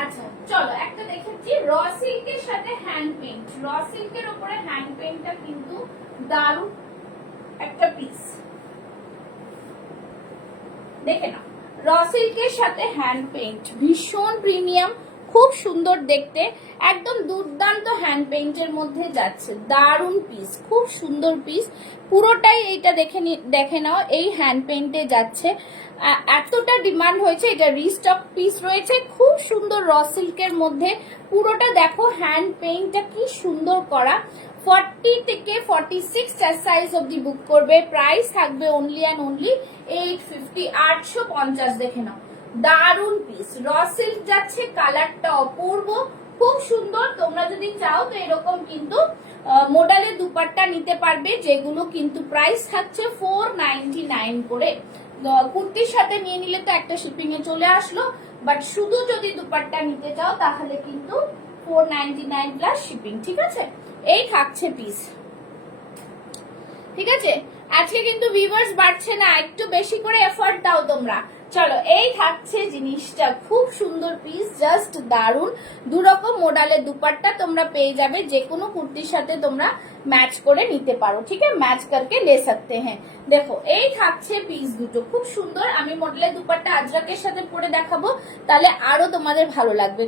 আচ্ছা চলো একটা দেখেছি র সিল্কের সাথে হ্যান্ড পেইন্ট, র সিল্কের উপরে হ্যান্ড পেইন্টটা কিন্তু দারুণ একটা পিস, দেখে নাও র সিল্কের সাথে হ্যান্ড পেইন্ট, ভীষণ প্রিমিয়াম, খুব সুন্দর দেখতে, একদম দুর্দান্ত হ্যান্ড পেইন্টের মধ্যে যাচ্ছে, দারুণ পিস, খুব সুন্দর পিস, পুরোটাই এইটা দেখে নাও এই হ্যান্ড পেইন্টে যাচ্ছে। এতটা ডিমান্ড হয়েছে, এটা রিস্টক পিস রয়েছে, খুব সুন্দর র সিল্কের মধ্যে, পুরোটা দেখো হ্যান্ড পেইন্টটা কি সুন্দর করা। 40 থেকে 46 সাইজ অবধি বুক করবে। প্রাইস থাকবে অনলি অ্যান্ড অনলি 850, 850, দেখে নাও দারুন পিস, র সিল্ক যাচ্ছে, কালারটা অপূর্ব, খুব সুন্দর। তোমরা যদি চাও তো এরকম কিন্তু মডেলের দুপাট্টা নিতে পারবে, যেগুলো কিন্তু প্রাইস থাকছে 499 করে। কুর্তির সাথে নিয়ে নিলে তো একটা শিপিং এ চলে আসলো, বাট শুধু যদি দুপাট্টা নিতে চাও তাহলে কিন্তু 499 প্লাস শিপিং, ঠিক আছে, এই থাকছে পিস, ঠিক আছে। আজকে কিন্তু ভিউয়ার্স বাড়ছে না, একটু বেশি করে এফর্ট দাও তোমরা। চলো এই থাকছে জিনিসটা, খুব সুন্দর পিস, জাস্ট দারুন। দুরকম মডেলের দুপাট্টা তোমরা পেয়ে যাবে, যে কোনো কুর্তির সাথে তোমরা ম্যাচ করে নিতে পারো, ঠিক আছে, ম্যাচ করকে লে सकते हैं। দেখো এই থাকছে পিস দুটো, খুব সুন্দর। আমি মডেলের দুপাট্টা আজরাকের সাথে পরে দেখাবো, তাহলে আরো তোমাদের ভালো লাগবে।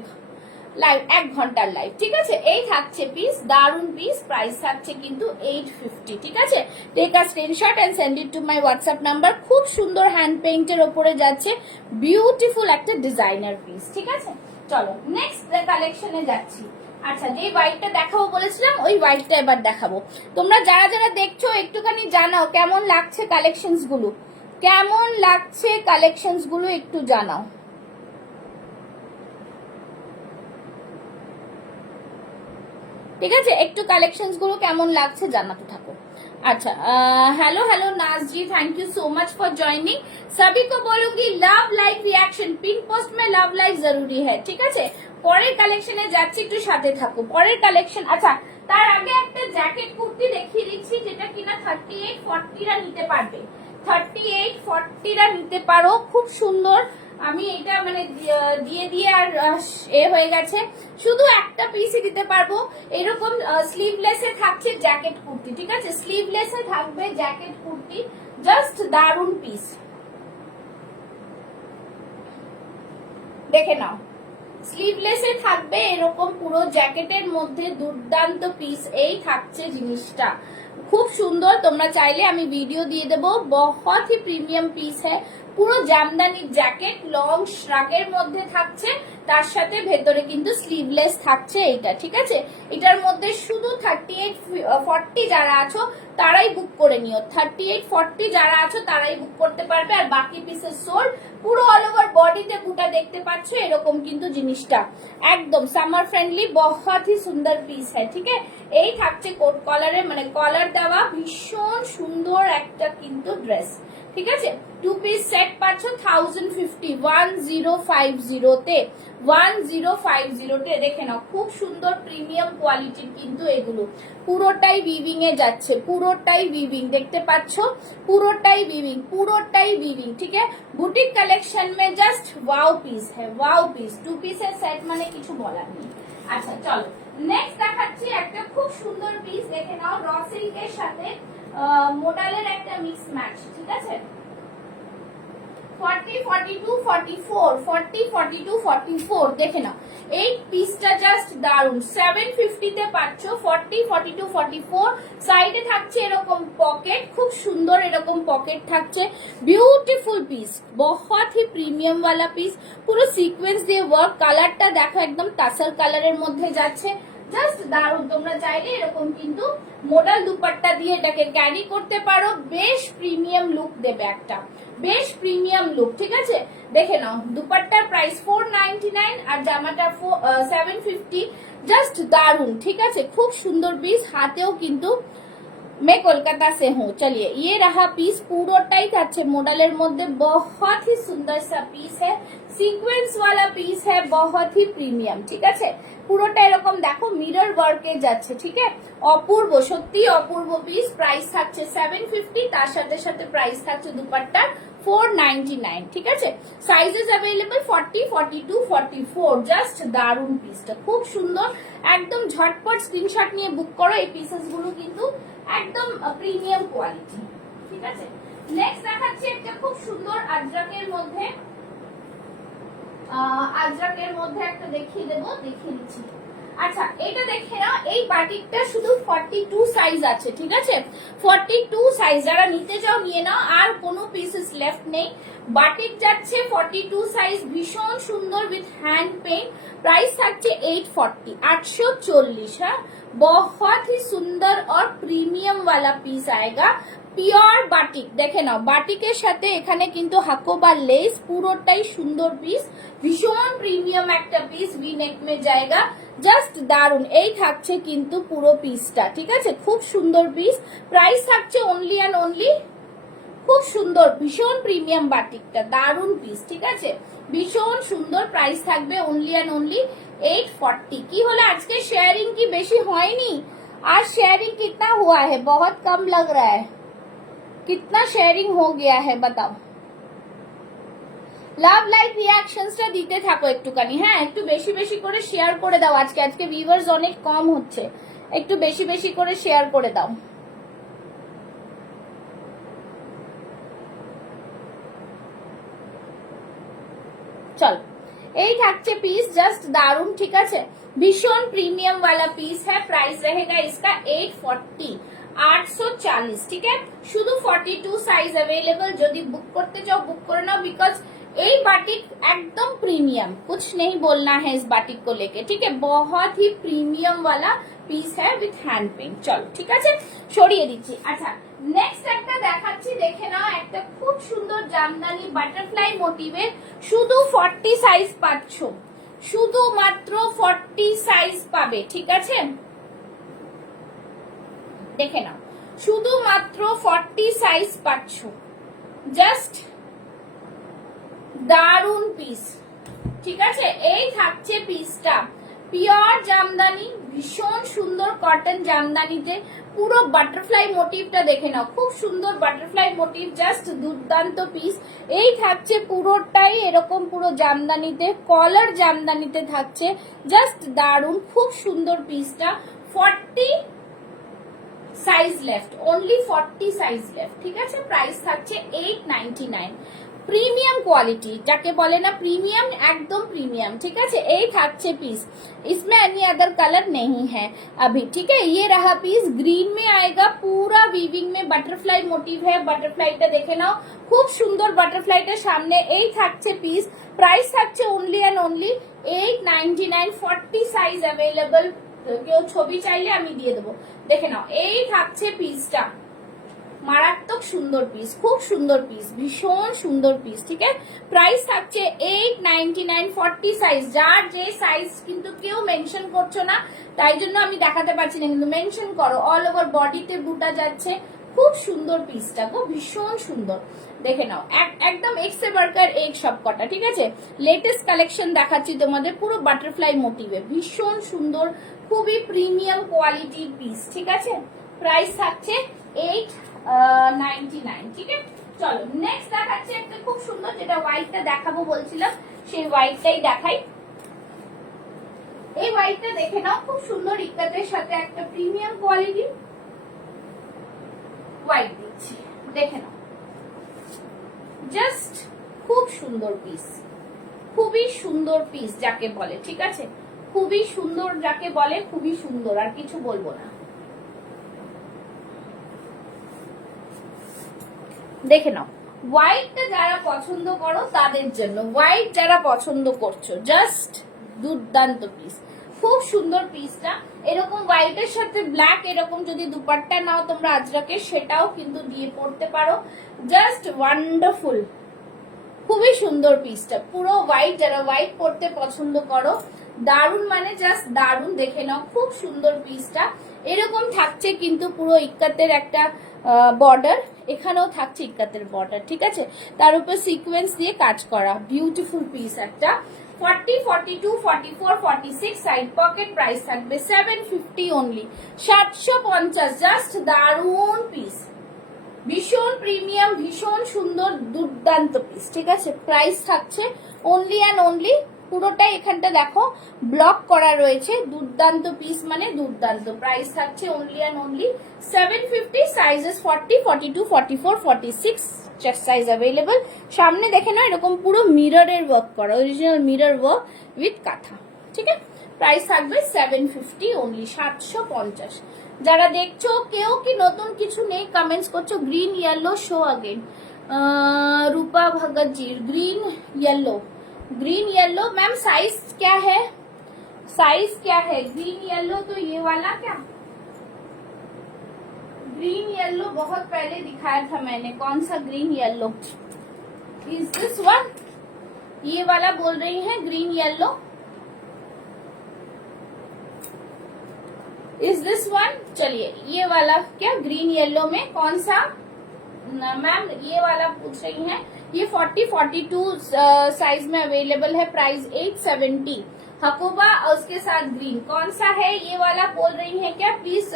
লাইভ 1 ঘন্টার লাইভ, ঠিক আছে, এই থাকছে পিস, দারুন পিস। প্রাইস থাকছে কিন্তু 850, ঠিক আছে। Take a screenshot and send it to my WhatsApp number. খুব সুন্দর হ্যান্ড পেইন্টের ওপরে যাচ্ছে, বিউটিফুল একটা ডিজাইনার পিস, ঠিক আছে। চলো নেক্সট কালেকশনে যাচ্ছি। আচ্ছা, যে হোয়াইটটা দেখাবো বলেছিলাম ওই হোয়াইটটা এবার দেখাবো। তোমরা যারা যারা দেখছো একটুখানি জানাও কেমন লাগছে কালেকশনস গুলো, কেমন লাগছে কালেকশনস গুলো একটু জানাও, ঠিক আছে, একটু কালেকশনস গুলো কেমন লাগছে জানাতে থাকো। अच्छा hello hello Naaz ji, thank you so much for joining. सभी को बोलूंगी love like reaction, pin post में लव लाइक जरूरी है, ठीक আছে। পরের কালেকশনে যাচ্ছি, একটু সাথে থাকো। পরের কালেকশন, আচ্ছা তার আগে একটা জ্যাকেট কুর্তি দেখিয়ে দিচ্ছি, যেটা কিনা 38-40 রা নিতে পারবে, 38-40 রা নিতে পারো, খুব সুন্দর। আমি এটা মানে দিয়ে দিয়ে আর এ হয়ে গেছে, শুধু একটা পিসই দিতে পারবো। এরকম স্লিভলেসে থাকছে জ্যাকেট কুর্তি, ঠিক আছে, স্লিভলেসে থাকবে জ্যাকেট কুর্তি, জাস্ট দারুন পিস, দেখে নাও। স্লিভলেসে থাকবে এরকম পুরো জ্যাকেটের মধ্যে, দুর্দান্ত পিস, এই থাকছে জিনিসটা, খুব সুন্দর। তোমরা চাইলে আমি ভিডিও দিয়ে দেবো, বহুত হি প্রিমিয়াম পিস হ্যাঁ। পুরো জামদানি জ্যাকেট, লং শ্রাগের মধ্যে থাকছে, তার সাথে ভেতরে কিন্তু স্লিভলেস থাকছে এইটা, ঠিক আছে। এটার মধ্যে শুধু 38-40 যারা আছো তারাই বুক করে নিও, 38-40 যারা আছো তারাই বুক করতে পারবে। আর বাকি পিসের সোল্ড, পুরো অল ওভার বডিতে বুটা দেখতে পাচ্ছ এরকম কিন্তু জিনিসটা, একদম সামার ফ্রেন্ডলি, বহুত হি সুন্দর পিস হ্যাঁ, ঠিক আছে। এই থাকছে কোট কলারের, মানে কলার দেওয়া, ভীষণ সুন্দর একটা কিন্তু ড্রেস, ঠিক আছে, 2 পিস সেট পাচ্ছ 1050, 1050 তে, 1050 তে। দেখে নাও খুব সুন্দর প্রিমিয়াম কোয়ালিটির কিন্তু এগুলো, পুরোটাই উইভিং এ যাচ্ছে, পুরোটাই উইভিং, দেখতে পাচ্ছ পুরোটাই উইভিং, পুরোটাই উইভিং। ঠিক আছে, বুটিক কালেকশন মে জাস্ট ওয়াও পিস হ্যাঁ, ওয়াও পিস। 2 পিসের সেট মানে কিছু বলার নেই। আচ্ছা চলো নেক্সট দেখাচ্ছি একটা খুব সুন্দর পিস, দেখে নাও র সিল্কের সাথে মোডালের একটা মিক্স ম্যাচ। ঠিক আছে, 40, 42, 44, 40, 42, 44 দেখে নাও এই পিসটা জাস্ট দারুন। 750 তে পাচ্ছ, 40, 42, 44। সাইডে থাকছে এরকম পকেট, খুব সুন্দর এরকম পকেট থাকছে, বিউটিফুল পিস, বহুত হি প্রিমিয়াম वाला পিস, পুরো সিকোয়েন্স দিয়ে ওয়ার্ক। কালারটা দেখো একদম টাসেল কালারের মধ্যে যাচ্ছে, জাস্ট দারুন। তোমরা চাইলে এরকম কিন্তু মোডাল দুপাট্টা দিয়ে এটাকে ক্যারি করতে পারো, বেশ প্রিমিয়াম লুক দেবে একটা, বেশ প্রিমিয়াম লুক। ঠিক আছে, দেখে নাও দুপাট্টার প্রাইস 499 আর জামাটা 750, জাস্ট দারুন। ঠিক আছে, খুব সুন্দর পিস, হাতেও কিন্তু मैं कोलकाता से हूँ। चलिए ये रहा पीस, पूरोटाई থাকছে মডেলের মধ্যে, बहुत ही सुंदर सा पीस है, সিকোয়েন্স वाला पीस है, बहुत ही প্রিমিয়াম। ঠিক আছে, পুরোটা এরকম দেখো মিরর ওয়ার্কে যাচ্ছে। ঠিক আছে, অপূর্ব, সত্যি অপূর্ব পিস। প্রাইস থাকছে 750, তার সাথে সাথে প্রাইস থাকছে দুপাট্টার 499। ঠিক আছে, সাইজেস অ্যাভেলেবল 40, 42, 44, জাস্ট দারুন পিসটা, খুব সুন্দর। একদম ঝটপট স্ক্রিনশট নিয়ে বুক করো, এই পিসেস গুলো কিন্তু একদম প্রিমিয়াম কোয়ালিটি। ঠিক আছে, নেক্সট দেখাচ্ছি একটা খুব সুন্দর আজরাকের মধ্যে, আজরাকের মধ্যে একটা দেখিয়ে দেবো, দেখিয়ে দিচ্ছি। আচ্ছা এটা দেখে নাও, এই বাটিকটা শুধু 42 সাইজ আছে। ঠিক আছে, 42 সাইজ, যারা নিতে চাও নিয়ে নাও, আর কোনো পিসেস লেফট নেই। বাটিক যাচ্ছে 42 সাইজ, ভীষণ সুন্দর উইথ হ্যান্ড পেইন্ট। प्राइस থাকছে 840, 840। हाँ, बहुत ही सुंदर और प्रीमियम वाला पीस आएगा, পিওর বাটিক। দেখে নাও বাটিকের সাথে এখানে কিন্তু হাকোবা লেস, পুরোটাই সুন্দর পিস, ভীষণ প্রিমিয়াম একটা পিস, ভি নেক মে জায়গা, জাস্ট দারুন। এই থাকছে কিন্তু পুরো পিসটা। ঠিক আছে, খুব সুন্দর পিস, প্রাইস থাকছে অনলি অ্যান্ড অনলি, খুব সুন্দর, ভীষণ প্রিমিয়াম বাটিকটা, দারুন পিস। ঠিক আছে, ভীষণ সুন্দর, প্রাইস থাকবে অনলি অ্যান্ড অনলি 840। কি হলো আজকে শেয়ারিং কি বেশি হয়নি? आज शेयरिंग कितना हुआ है? बहुत कम लग रहा है, कितना शेयरिंग हो गया है बताओ। লাভ লাইক রিঅ্যাকশনসটা দিতে থাকো একটুখানি, হ্যাঁ একটু বেশি বেশি করে শেয়ার করে দাও। আজকে আজকে ভিউয়ার্স অনেক কম হচ্ছে, একটু বেশি বেশি করে শেয়ার করে দাও। চল এই থাকছে পিস, জাস্ট দারুন। ঠিক আছে, ভীষণ প্রিমিয়াম वाला पीस है, प्राइस रहेगा इसका 840, 840। ठीक है, শুধু 42 সাইজ अवेलेबल, যদি বুক করতে চাও বুক করে নাও, বিকজ এই বাটিক একদম প্রিমিয়াম, कुछ नहीं बोलना है इस बाटिक को लेके। ठीक है, बहुत ही प्रीमियम वाला পিস है विथ हैंड पेंट। চলো ঠিক আছে, সরিয়ে দিচ্ছি। আচ্ছা নেক্সট একটা দেখাচ্ছি, দেখে নাও একটা খুব সুন্দর জামদানি বাটারফ্লাই মোটিভের, শুধু 40 সাইজ পাচ্ছ, শুধুমাত্র 40 সাইজ পাবে। ঠিক আছে, দেখে নাও শুধুমাত্র 40 সাইজ পাচ্ছ, জাস্ট দারুন পিস। ঠিক আছে, এই থাকছে পিসটা, পিওর জামদানি, ভীষণ সুন্দর কটন জামদানিতে, পুরো বাটারফ্লাই মোটিভটা দেখে নাও, খুব সুন্দর বাটারফ্লাই মোটিভ, জাস্ট দুর্দান্ত পিস। এই থাকছে পুরোটাই এরকম পুরো জামদানিতে, কলার জামদানিতে থাকছে, জাস্ট দারুন, খুব সুন্দর পিসটা। 40 size left, only 40 size left. ঠিক আছে, প্রাইস থাকছে 899। प्रीमियम क्वालिटी जाके बोले ना, प्रीमियम एकदम प्रीमियम। ठीक है, यही থাকছে पीस, इसमें एनी अदर कलर नहीं है अभी। ठीक है, ये रहा पीस, ग्रीन में आएगा, पूरा वीविंग में बटरफ्लाई मोटिव है। बटरफ्लाईটা দেখে নাও, খুব সুন্দর বাটারফ্লাইটার সামনে এই থাকছে পিস, প্রাইস থাকছে only and only 899, 40 size available. কেউ ছবি চাইলে আমি দিয়ে দেবো, দেখে নাও এই থাকছে পিসটা, মারাত্মক সুন্দর পিস, খুব সুন্দর পিস, ভীষণ সুন্দর পিস। ঠিক আছে, প্রাইস থাকছে 899, 40 সাইজ। যার যে সাইজ কিন্তু কেউ মেনশন করছো না, তাই জন্য আমি দেখাতে পারছি না, কিন্তু মেনশন করো। অল ওভার বডিতে বুটা যাচ্ছে, খুব সুন্দর পিসটা গো, ভীষণ সুন্দর। দেখে নাও, একদম এক সে বাড়কার এক সব কটা, ঠিক আছে। লেটেস্ট কালেকশন দেখাচ্ছি তোমাদের, পুরো বাটারফ্লাই মোটিভে, ভীষণ সুন্দর, খুবই প্রিমিয়াম কোয়ালিটির পিস, ঠিক আছে। প্রাইস থাকছে 899, ঠিক আছে। চলো নেক্সট দেখাচ্ছি একটা খুব সুন্দর, যেটা হোয়াইটটা দেখাবো বলছিলাম, সেই হোয়াইটটাই দেখাই। এই হোয়াইটটা দেখে নাও, খুব সুন্দর ইক্কাতের সাথে একটা প্রিমিয়াম কোয়ালিটি হোয়াইট দিচ্ছি, দেখে নাও, জাস্ট খুব সুন্দর পিস, খুবই সুন্দর পিস যাকে বলে, ঠিক আছে। খুবই সুন্দর যাকে বলে, খুবই সুন্দর, আর কিছু বলবো না। দেখে নাও, হোয়াইটটা যারা পছন্দ করো তাদের জন্য, হোয়াইট যারা পছন্দ করছো, জাস্ট দুর্দান্ত পিস, খুব সুন্দর পিসটা। এরকম হোয়াইটের সাথে ব্ল্যাক এরকম যদি দুপাট্টা নাও তোমরা আজরাকে, সেটাও কিন্তু দিয়ে পড়তে পারো, জাস্ট ওয়ান্ডারফুল, খুবই সুন্দর পিসটা। পুরো হোয়াইট, যারা হোয়াইট পরতে পছন্দ করো, দারুন, মানে জাস্ট দারুন। দেখে নাও, খুব সুন্দর পিসটা। এরকম থাকছে কিন্তু পুরো ইক্কাতের একটা বর্ডার, এখানেও থাকছে ইক্কাতের বর্ডার, ঠিক আছে। তার উপর সিকোয়েন্স দিয়ে কাজ করা, বিউটিফুল পিস একটা। 40, 42, 44, 46 সাইড পকেট, প্রাইস থাকবে 750 অনলি, 750, জাস্ট দারুন পিস, ভীষণ প্রিমিয়াম, ভীষণ সুন্দর, দুর্দান্ত পিস, ঠিক আছে। প্রাইস থাকছে অনলি অ্যান্ড অনলি, পুরোটাই এখানটা দেখো ব্লক করা রয়েছে, দুর্দান্ত পিস মানে দুর্দান্ত। প্রাইস থাকছে only and only 750, sizes 40, 42, 44, 46 chest size available. সামনে দেখে না এরকম পুরো মিররের ওয়ার্ক করা, অরিজিনাল মিরর ওয়ার্ক উইথ কাঁথা, ঠিক আছে। প্রাইস থাকবে 750 অনলি, 750। যারা দেখছো কেউ কি নতুন কিছু নেই কমেন্টস করছো, গ্রিন येलो शो अगेन, रूपा Bhagat ji, green yellow ma'am size क्या है, साइज क्या है ग्रीन येलो, तो ये वाला क्या, ग्रीन येलो बहुत पहले दिखाया था मैंने, कौन सा green yellow, is this one, ये वाला बोल रही है green yellow, is this one. चलिए ये वाला क्या, ग्रीन येलो में कौन सा मैम, ये वाला पूछ रही हैं, ये 40, 42 साइज में अवेलेबल है, प्राइस 870, हकोबा और उसके साथ ग्रीन, कौन सा है ये वाला बोल रही हैं क्या, please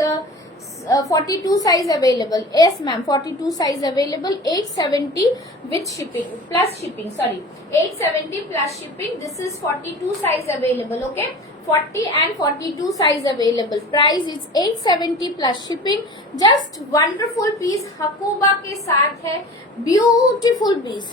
42 size available, yes ma'am 42 size available, 870 with shipping plus shipping, sorry 870 plus shipping, this is 42 size available, okay 40 and 42 size available, price is 870 plus shipping, just wonderful piece, Hakoba के साथ है, ब्यूटीफुल पीस,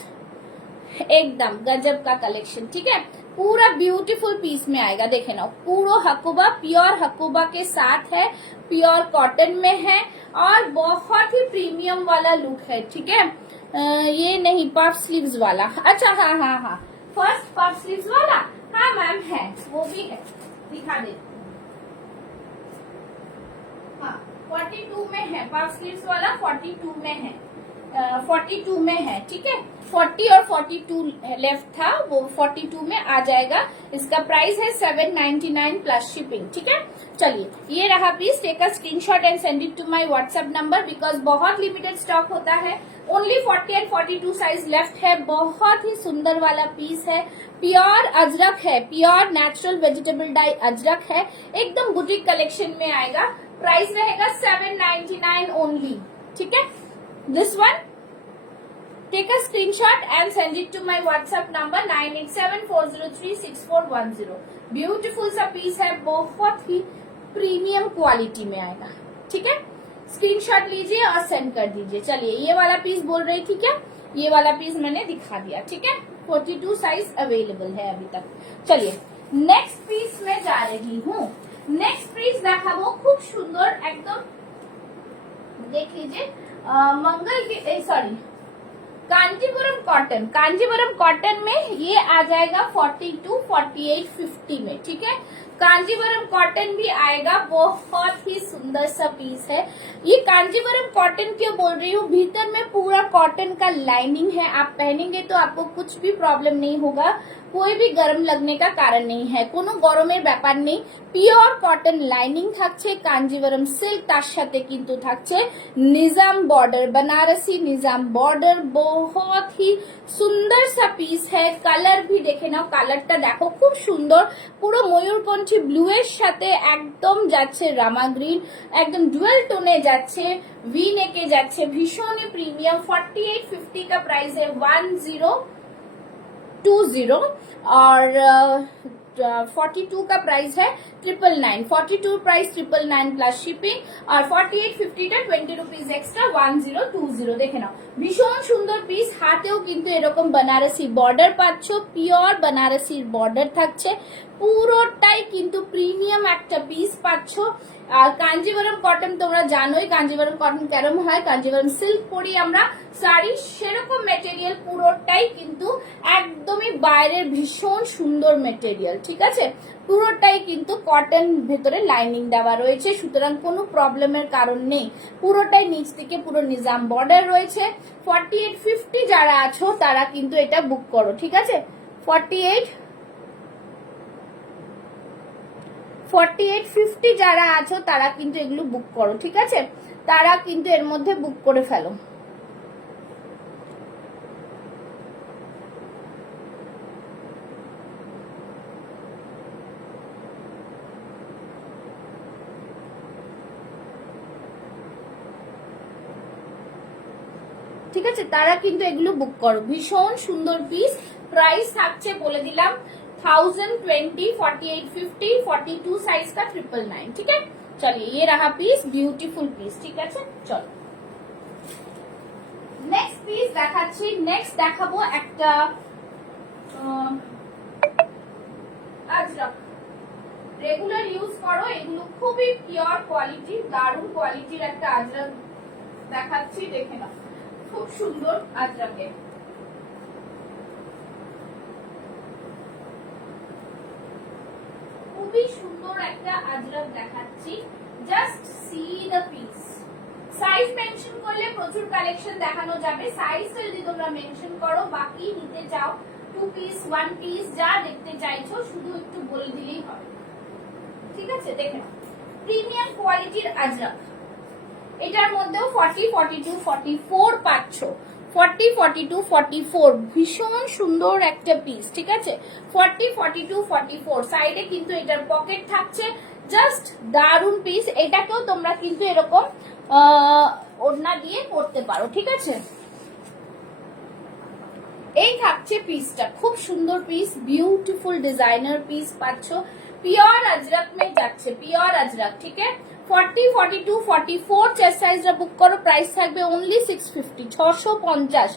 एकदम गजब का collection, ठीक है। पूरा beautiful piece में आएगा, देखे ना, पूरा हकोबा, प्योर हकोबा के साथ है, प्योर कॉटन में है, और बहुत ही प्रीमियम वाला लुक है, ठीक है। ये नहीं पफ स्लीव्स वाला, अच्छा हाँ हाँ हाँ, फर्स्ट पफ स्लीव्स वाला, हाँ मैम है, वो भी है, दिखा दे, हाँ 42 में है, पफ स्लीव्स वाला 42 में है, 42 में है, ठीक है। 40 और 42 लेफ्ट था, वो 42 में आ जाएगा। इसका प्राइस है 799 प्लस शिपिंग, ठीक है। चलिए ये रहा piece, take a screenshot and send it to my WhatsApp number, because बहुत लिमिटेड स्टॉक होता है, ओनली 40 एंड 42 साइज लेफ्ट है। बहुत ही सुंदर वाला पीस है, प्योर अजरक है, pure natural vegetable die Ajrak है, एकदम बुटीक कलेक्शन में आएगा। प्राइस रहेगा 799 ओनली, ठीक है। This one, take a screenshot and send it to my WhatsApp number 9874036410। Beautiful सा पीस है, बहुत ही प्रीमियम क्वालिटी में आएगा, ठीक है। स्क्रीनशॉट लीजिए और सेंड कर दीजिए। चलिए ये वाला पीस बोल रही थी क्या, ये वाला पीस मैंने दिखा दिया, ठीक है। 42 साइज अवेलेबल है अभी तक। चलिए नेक्स्ट पीस में जा रही हूँ, नेक्स्ट पीस देखा वो खूब सुंदर एकदम, देख लीजिए, मंगल की sorry Kanchipuram cotton, Kanchipuram cotton में ये आ जाएगा 42, 48, 50 में, ठीक है। कांजीवरम कॉटन भी आएगा, बहुत ही सुंदर सा पीस है। ये कांजीवरम कॉटन क्यों बोल रही हूँ, भीतर में पूरा कॉटन का लाइनिंग है, आप पहनेंगे तो आपको कुछ भी प्रॉब्लम नहीं होगा, कोई भी गरम लगने का कारण नहीं है, কোনো গরমের ব্যাপার নেই। পিওর কটন লাইনিং থাকছে, কাঞ্জিভরম সিল্ক, তার সাথে কিন্তু থাকছে निजाम बॉर्डर, बनारसी निजाम बॉर्डर। बहुत ही সুন্দর সা পিস है। কালার भी দেখে নাও, কালারটা দেখো খুব সুন্দর, পুরো ময়ূরকণ্ঠী ব্লু এর সাথে একদম যাচ্ছে রামা গ্রিন, একদম ডুয়েল টোনে যাচ্ছে, ভি নেকে যাচ্ছে, ভীষণই প্রিমিয়াম। 4850 का प्राइस है, 1020। और 42 का प्राइस है 999। 42 प्राइस 999 प्लस शिपिंग, और 4850 টা 20 रुपीज एक्स्ट्रा, 1020। দেখে নাও ভীষণ সুন্দর পিস। হাতেও কিন্তু এরকম बनारसी বর্ডার পাচ্ছ, পিওর बनारसी বর্ডার থাকছে, পুরোটাই কিন্তু প্রিমিয়াম একটা পিস পাচ্ছ। আর কাঞ্জিভরম কটন তোমরা জানোই কাঞ্জিভরম কটন কেরম হয়, কাঞ্জিভরম সিল্ক পরি আমরা শাড়ি, সেরকম মেটেরিয়াল পুরোটাই কিন্তু একদমই বাইরের ভীষণ সুন্দর মেটেরিয়াল, ঠিক আছে। পুরোটাই কিন্তু কটন, ভেতরে লাইনিং দেওয়া রয়েছে, সুতরাং কোনো প্রবলেমের কারণ নেই। পুরোটাই নিচ থেকে পুরো নিজাম বর্ডার রয়েছে। 4850 যারা আছো তারা কিন্তু এটা বুক করো, ঠিক আছে। 4850 যারা আছো তারা কিন্তু এগুলো বুক করো, ঠিক আছে। তারা কিন্তু এর মধ্যে বুক করে ফেলো। ঠিক আছে, তারা কিন্তু এগুলো বুক করো। ভীষণ সুন্দর পিস। প্রাইস থাকছে বলে দিলাম 1020, 4850, 42 साइज का 999, ठीक है। चलिए ये रहा पीस, ब्यूटीफुल पीस, ठीक है। चलो नेक्स्ट पीस দেখাচ্ছি। নেক্সট দেখাবো একটা আজরাক, রেগুলার ইউজ করো, এগুলো খুবই পিওর কোয়ালিটি, দারুণ কোয়ালিটির একটা আজরাক দেখাচ্ছি, দেখে নাও খুব সুন্দর আজরাকে। খুবই সুন্দর একটা আজরাক দেখাচ্ছি, just see the piece. Size mention করলে প্রচুর কালেকশন দেখানো যাবে, সাইজটা যদি তোমরা মেনশন করো, বাকি নিতে চাও 2 পিস 1 পিস যা দেখতে চাইছো শুধু একটু বলে দিলেই হবে, ঠিক আছে। দেখে নাও প্রিমিয়াম কোয়ালিটির আজরাক, এটার মধ্যেও 40, 42, 44 পাচ্ছ। 40, 42, 44 ভীষণ সুন্দর একটা পিস, ঠিক আছে। 40, 42, 44 সাইডে কিন্তু এটার পকেট থাকছে, জাস্ট দারুন পিস। এটাকেও তোমরা কিন্তু এরকম ওড়না দিয়ে পরতে পারো, ঠিক আছে। এই থাকছে পিসটা, খুব সুন্দর পিস, বিউটিফুল ডিজাইনার পিস পাচ্ছ, পিওর আজরাক মে যাচ্ছে, পিওর আজরাক, ঠিক আছে। 40, 42, 44 চেস্ট সাইজটা বুক করো, প্রাইস থাকবে অনলি 650, 650,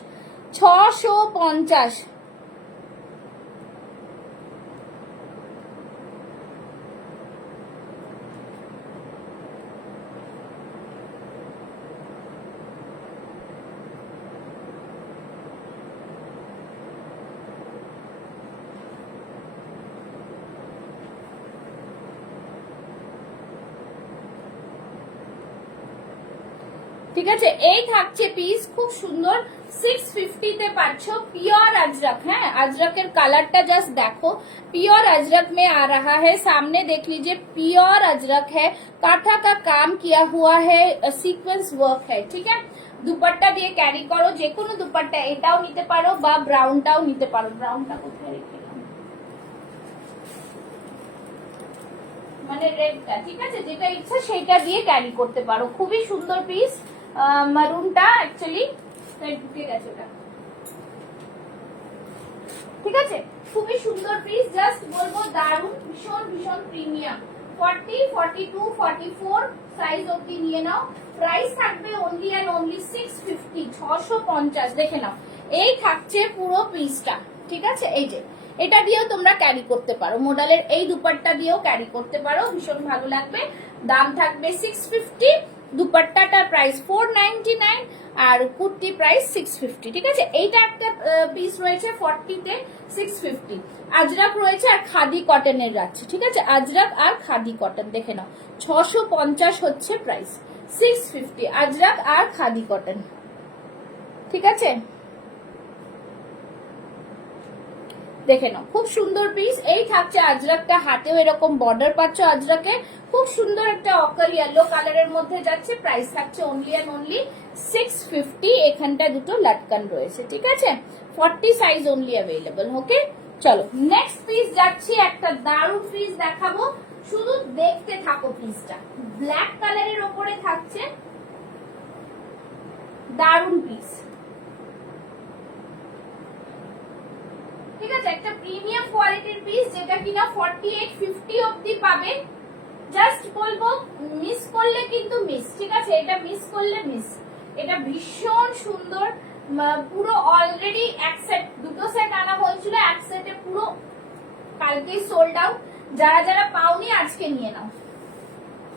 650। ঠিক আছে, এই থাকছে পিস, খুব সুন্দর। 650 তে পাচ্ছ পিওর अजरक। হ্যাঁ, अजरकेर কালারটা জাস্ট দেখো, পিওর अजरक में आ रहा है। सामने देख लीजिए, प्योर अजरक है, काथा का काम किया हुआ है, सीक्वेंस वर्क है, ठीक है। দুপাট্টা দিয়ে ক্যারি করো, যে কোনো দুপাট্টা, এটাও নিতে পারো বা ব্রাউনটাও নিতে পারো। ব্রাউনটা কোথায় রেখেলাম, মানে রেডটা, ঠিক আছে, যেটা ইচ্ছা সেটা দিয়ে ক্যারি করতে পারো। খুবই সুন্দর পিস। মারুনটা অ্যাকচুয়ালি ঢুকে গেছে ওটা, ঠিক আছে। খুবই সুন্দর পিস, জাস্ট বলবো দারুন, ভীষণ ভীষণ প্রিমিয়াম। 40, 42, 44 সাইজ অবধি নিয়ে নাও। প্রাইস থাকবে অনলি এন্ড অনলি 650, 650। দেখে নাও, এই থাকছে পুরো পিসটা, ঠিক আছে। এই যে এটা দিয়েও তোমরা ক্যারি করতে পারো, মডেলের এই দুপাট্টা দিয়েও ক্যারি করতে পারো, ভীষণ ভালো লাগবে। দাম থাকবে 650, দুপাট্টাটার প্রাইস 499 আর কুর্তি প্রাইস 650, ঠিক আছে। এইটা একটা পিস রয়েছে 40 তে 650। আজরাক রয়েছে আর খাদি কটনের যাচ্ছে, ঠিক আছে। আজরাক আর খাদি কটন, দেখে নাও 650 হচ্ছে প্রাইস, 650 আজরাক আর খাদি কটন, ঠিক আছে। দেখে নাও, খুব সুন্দর পিস। এই থাকছে আজরাকটা, হাতেও এরকম বর্ডার পাচ্ছ আজরাকে, খুব সুন্দর একটা অকাল ইয়েলো কালারের মধ্যে যাচ্ছে। প্রাইস থাকছে অনলি অ্যান্ড অনলি 650। এখানটা দুটো লাটকান রয়েছে, ঠিক আছে। 40 সাইজ অনলি অ্যাভেলেবল। ওকে, চলো নেক্সট পিস যাচ্ছি। একটা দারুণ পিস দেখাবো, শুধু দেখতে থাকো পিসটা। ব্ল্যাক কালারের ওপরে থাকছে, দারুণ পিস, ঠিক আছে। একটা প্রিমিয়াম কোয়ালিটির পিস, যেটা কিনা 4850 অবধি পাবে। জাস্ট বলবো মিস করলে কিন্তু মিস, ঠিক আছে, এটা মিস করলে মিস। এটা ভীষণ সুন্দর, পুরো অলরেডি এক সেট, দুটো সেট আনা হয়েছিল, এক সেটে পুরো কালকেই সোল্ড আউট। যারা যারা পাওনি আজকে নিয়ে নাও,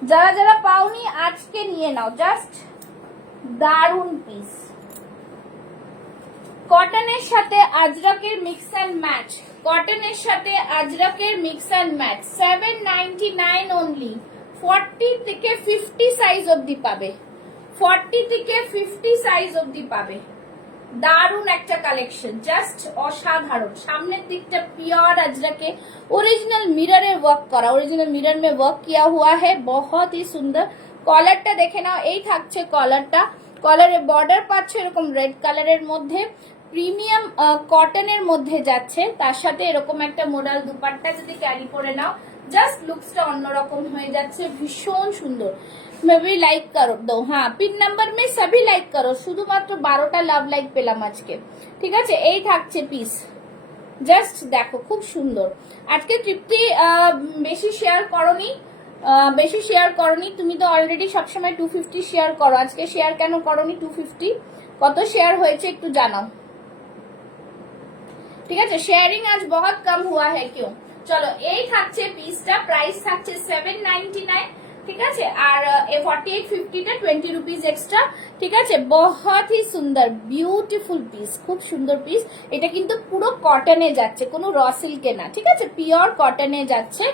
যারা যারা পাওনি আজকে নিয়ে নাও। জাস্ট দারুণ পিস, কটনের সাথে আজরাকের মিক্স অ্যান্ড ম্যাচ, কটনের সাথে আজরাকের মিক্স অ্যান্ড ম্যাচ। 799 অনলি। 40 থেকে 50 সাইজ অবধি পাবে, 40 থেকে 50 সাইজ অবধি পাবে। दारुण একটা কালেকশন, জাস্ট অসাধারণ। সামনের দিকটা pure Ajrak original mirror work करा, ओरिजिनल मिरर में वर्क किया हुआ है, बहुत ही सुंदर। কলারটা দেখে নাও, এই থাকছে কলারটা। কলারের বর্ডার পাচ্ছে এরকম রেড কালারের মধ্যে, প্রিমিয়াম কটনের মধ্যে যাচ্ছে। তার সাথে এরকম একটা মোডাল দুপাট্টা যদি ক্যারি করে নাও, জাস্ট লুকসটা অন্যরকম হয়ে যাচ্ছে, ভীষণ সুন্দর। मैं भी लाइक करो दो, हाँ पिन नंबर में सभी लाइक करो। শুধুমাত্র 12টা লাভ লাইক পেলাম আজকে, ঠিক আছে। এই থাকছে পিস, জাস্ট দেখো খুব সুন্দর। আজকে তৃপ্তি বেশি শেয়ার করনি, বেশি শেয়ার করনি। তুমি তো অলরেডি সবসময় 250 শেয়ার করো, আজকে শেয়ার কেন করনি? 250 কত শেয়ার হয়েছে একটু জানাও, ঠিক আছে। শেয়ারিং আজ बहुत कम हुआ है क्यों। চলো এই থাকছে পিসটা, প্রাইস থাকছে 799, ঠিক আছে। আর 4850টা 20 রুপিস এক্সট্রা, ঠিক আছে। বহুত হি সুন্দর বিউটিফুল পিস, খুব সুন্দর পিস। এটা কিন্তু পুরো কটনে যাচ্ছে, কোনো র সিল্কে না, ঠিক আছে, পিওর কটনে যাচ্ছে।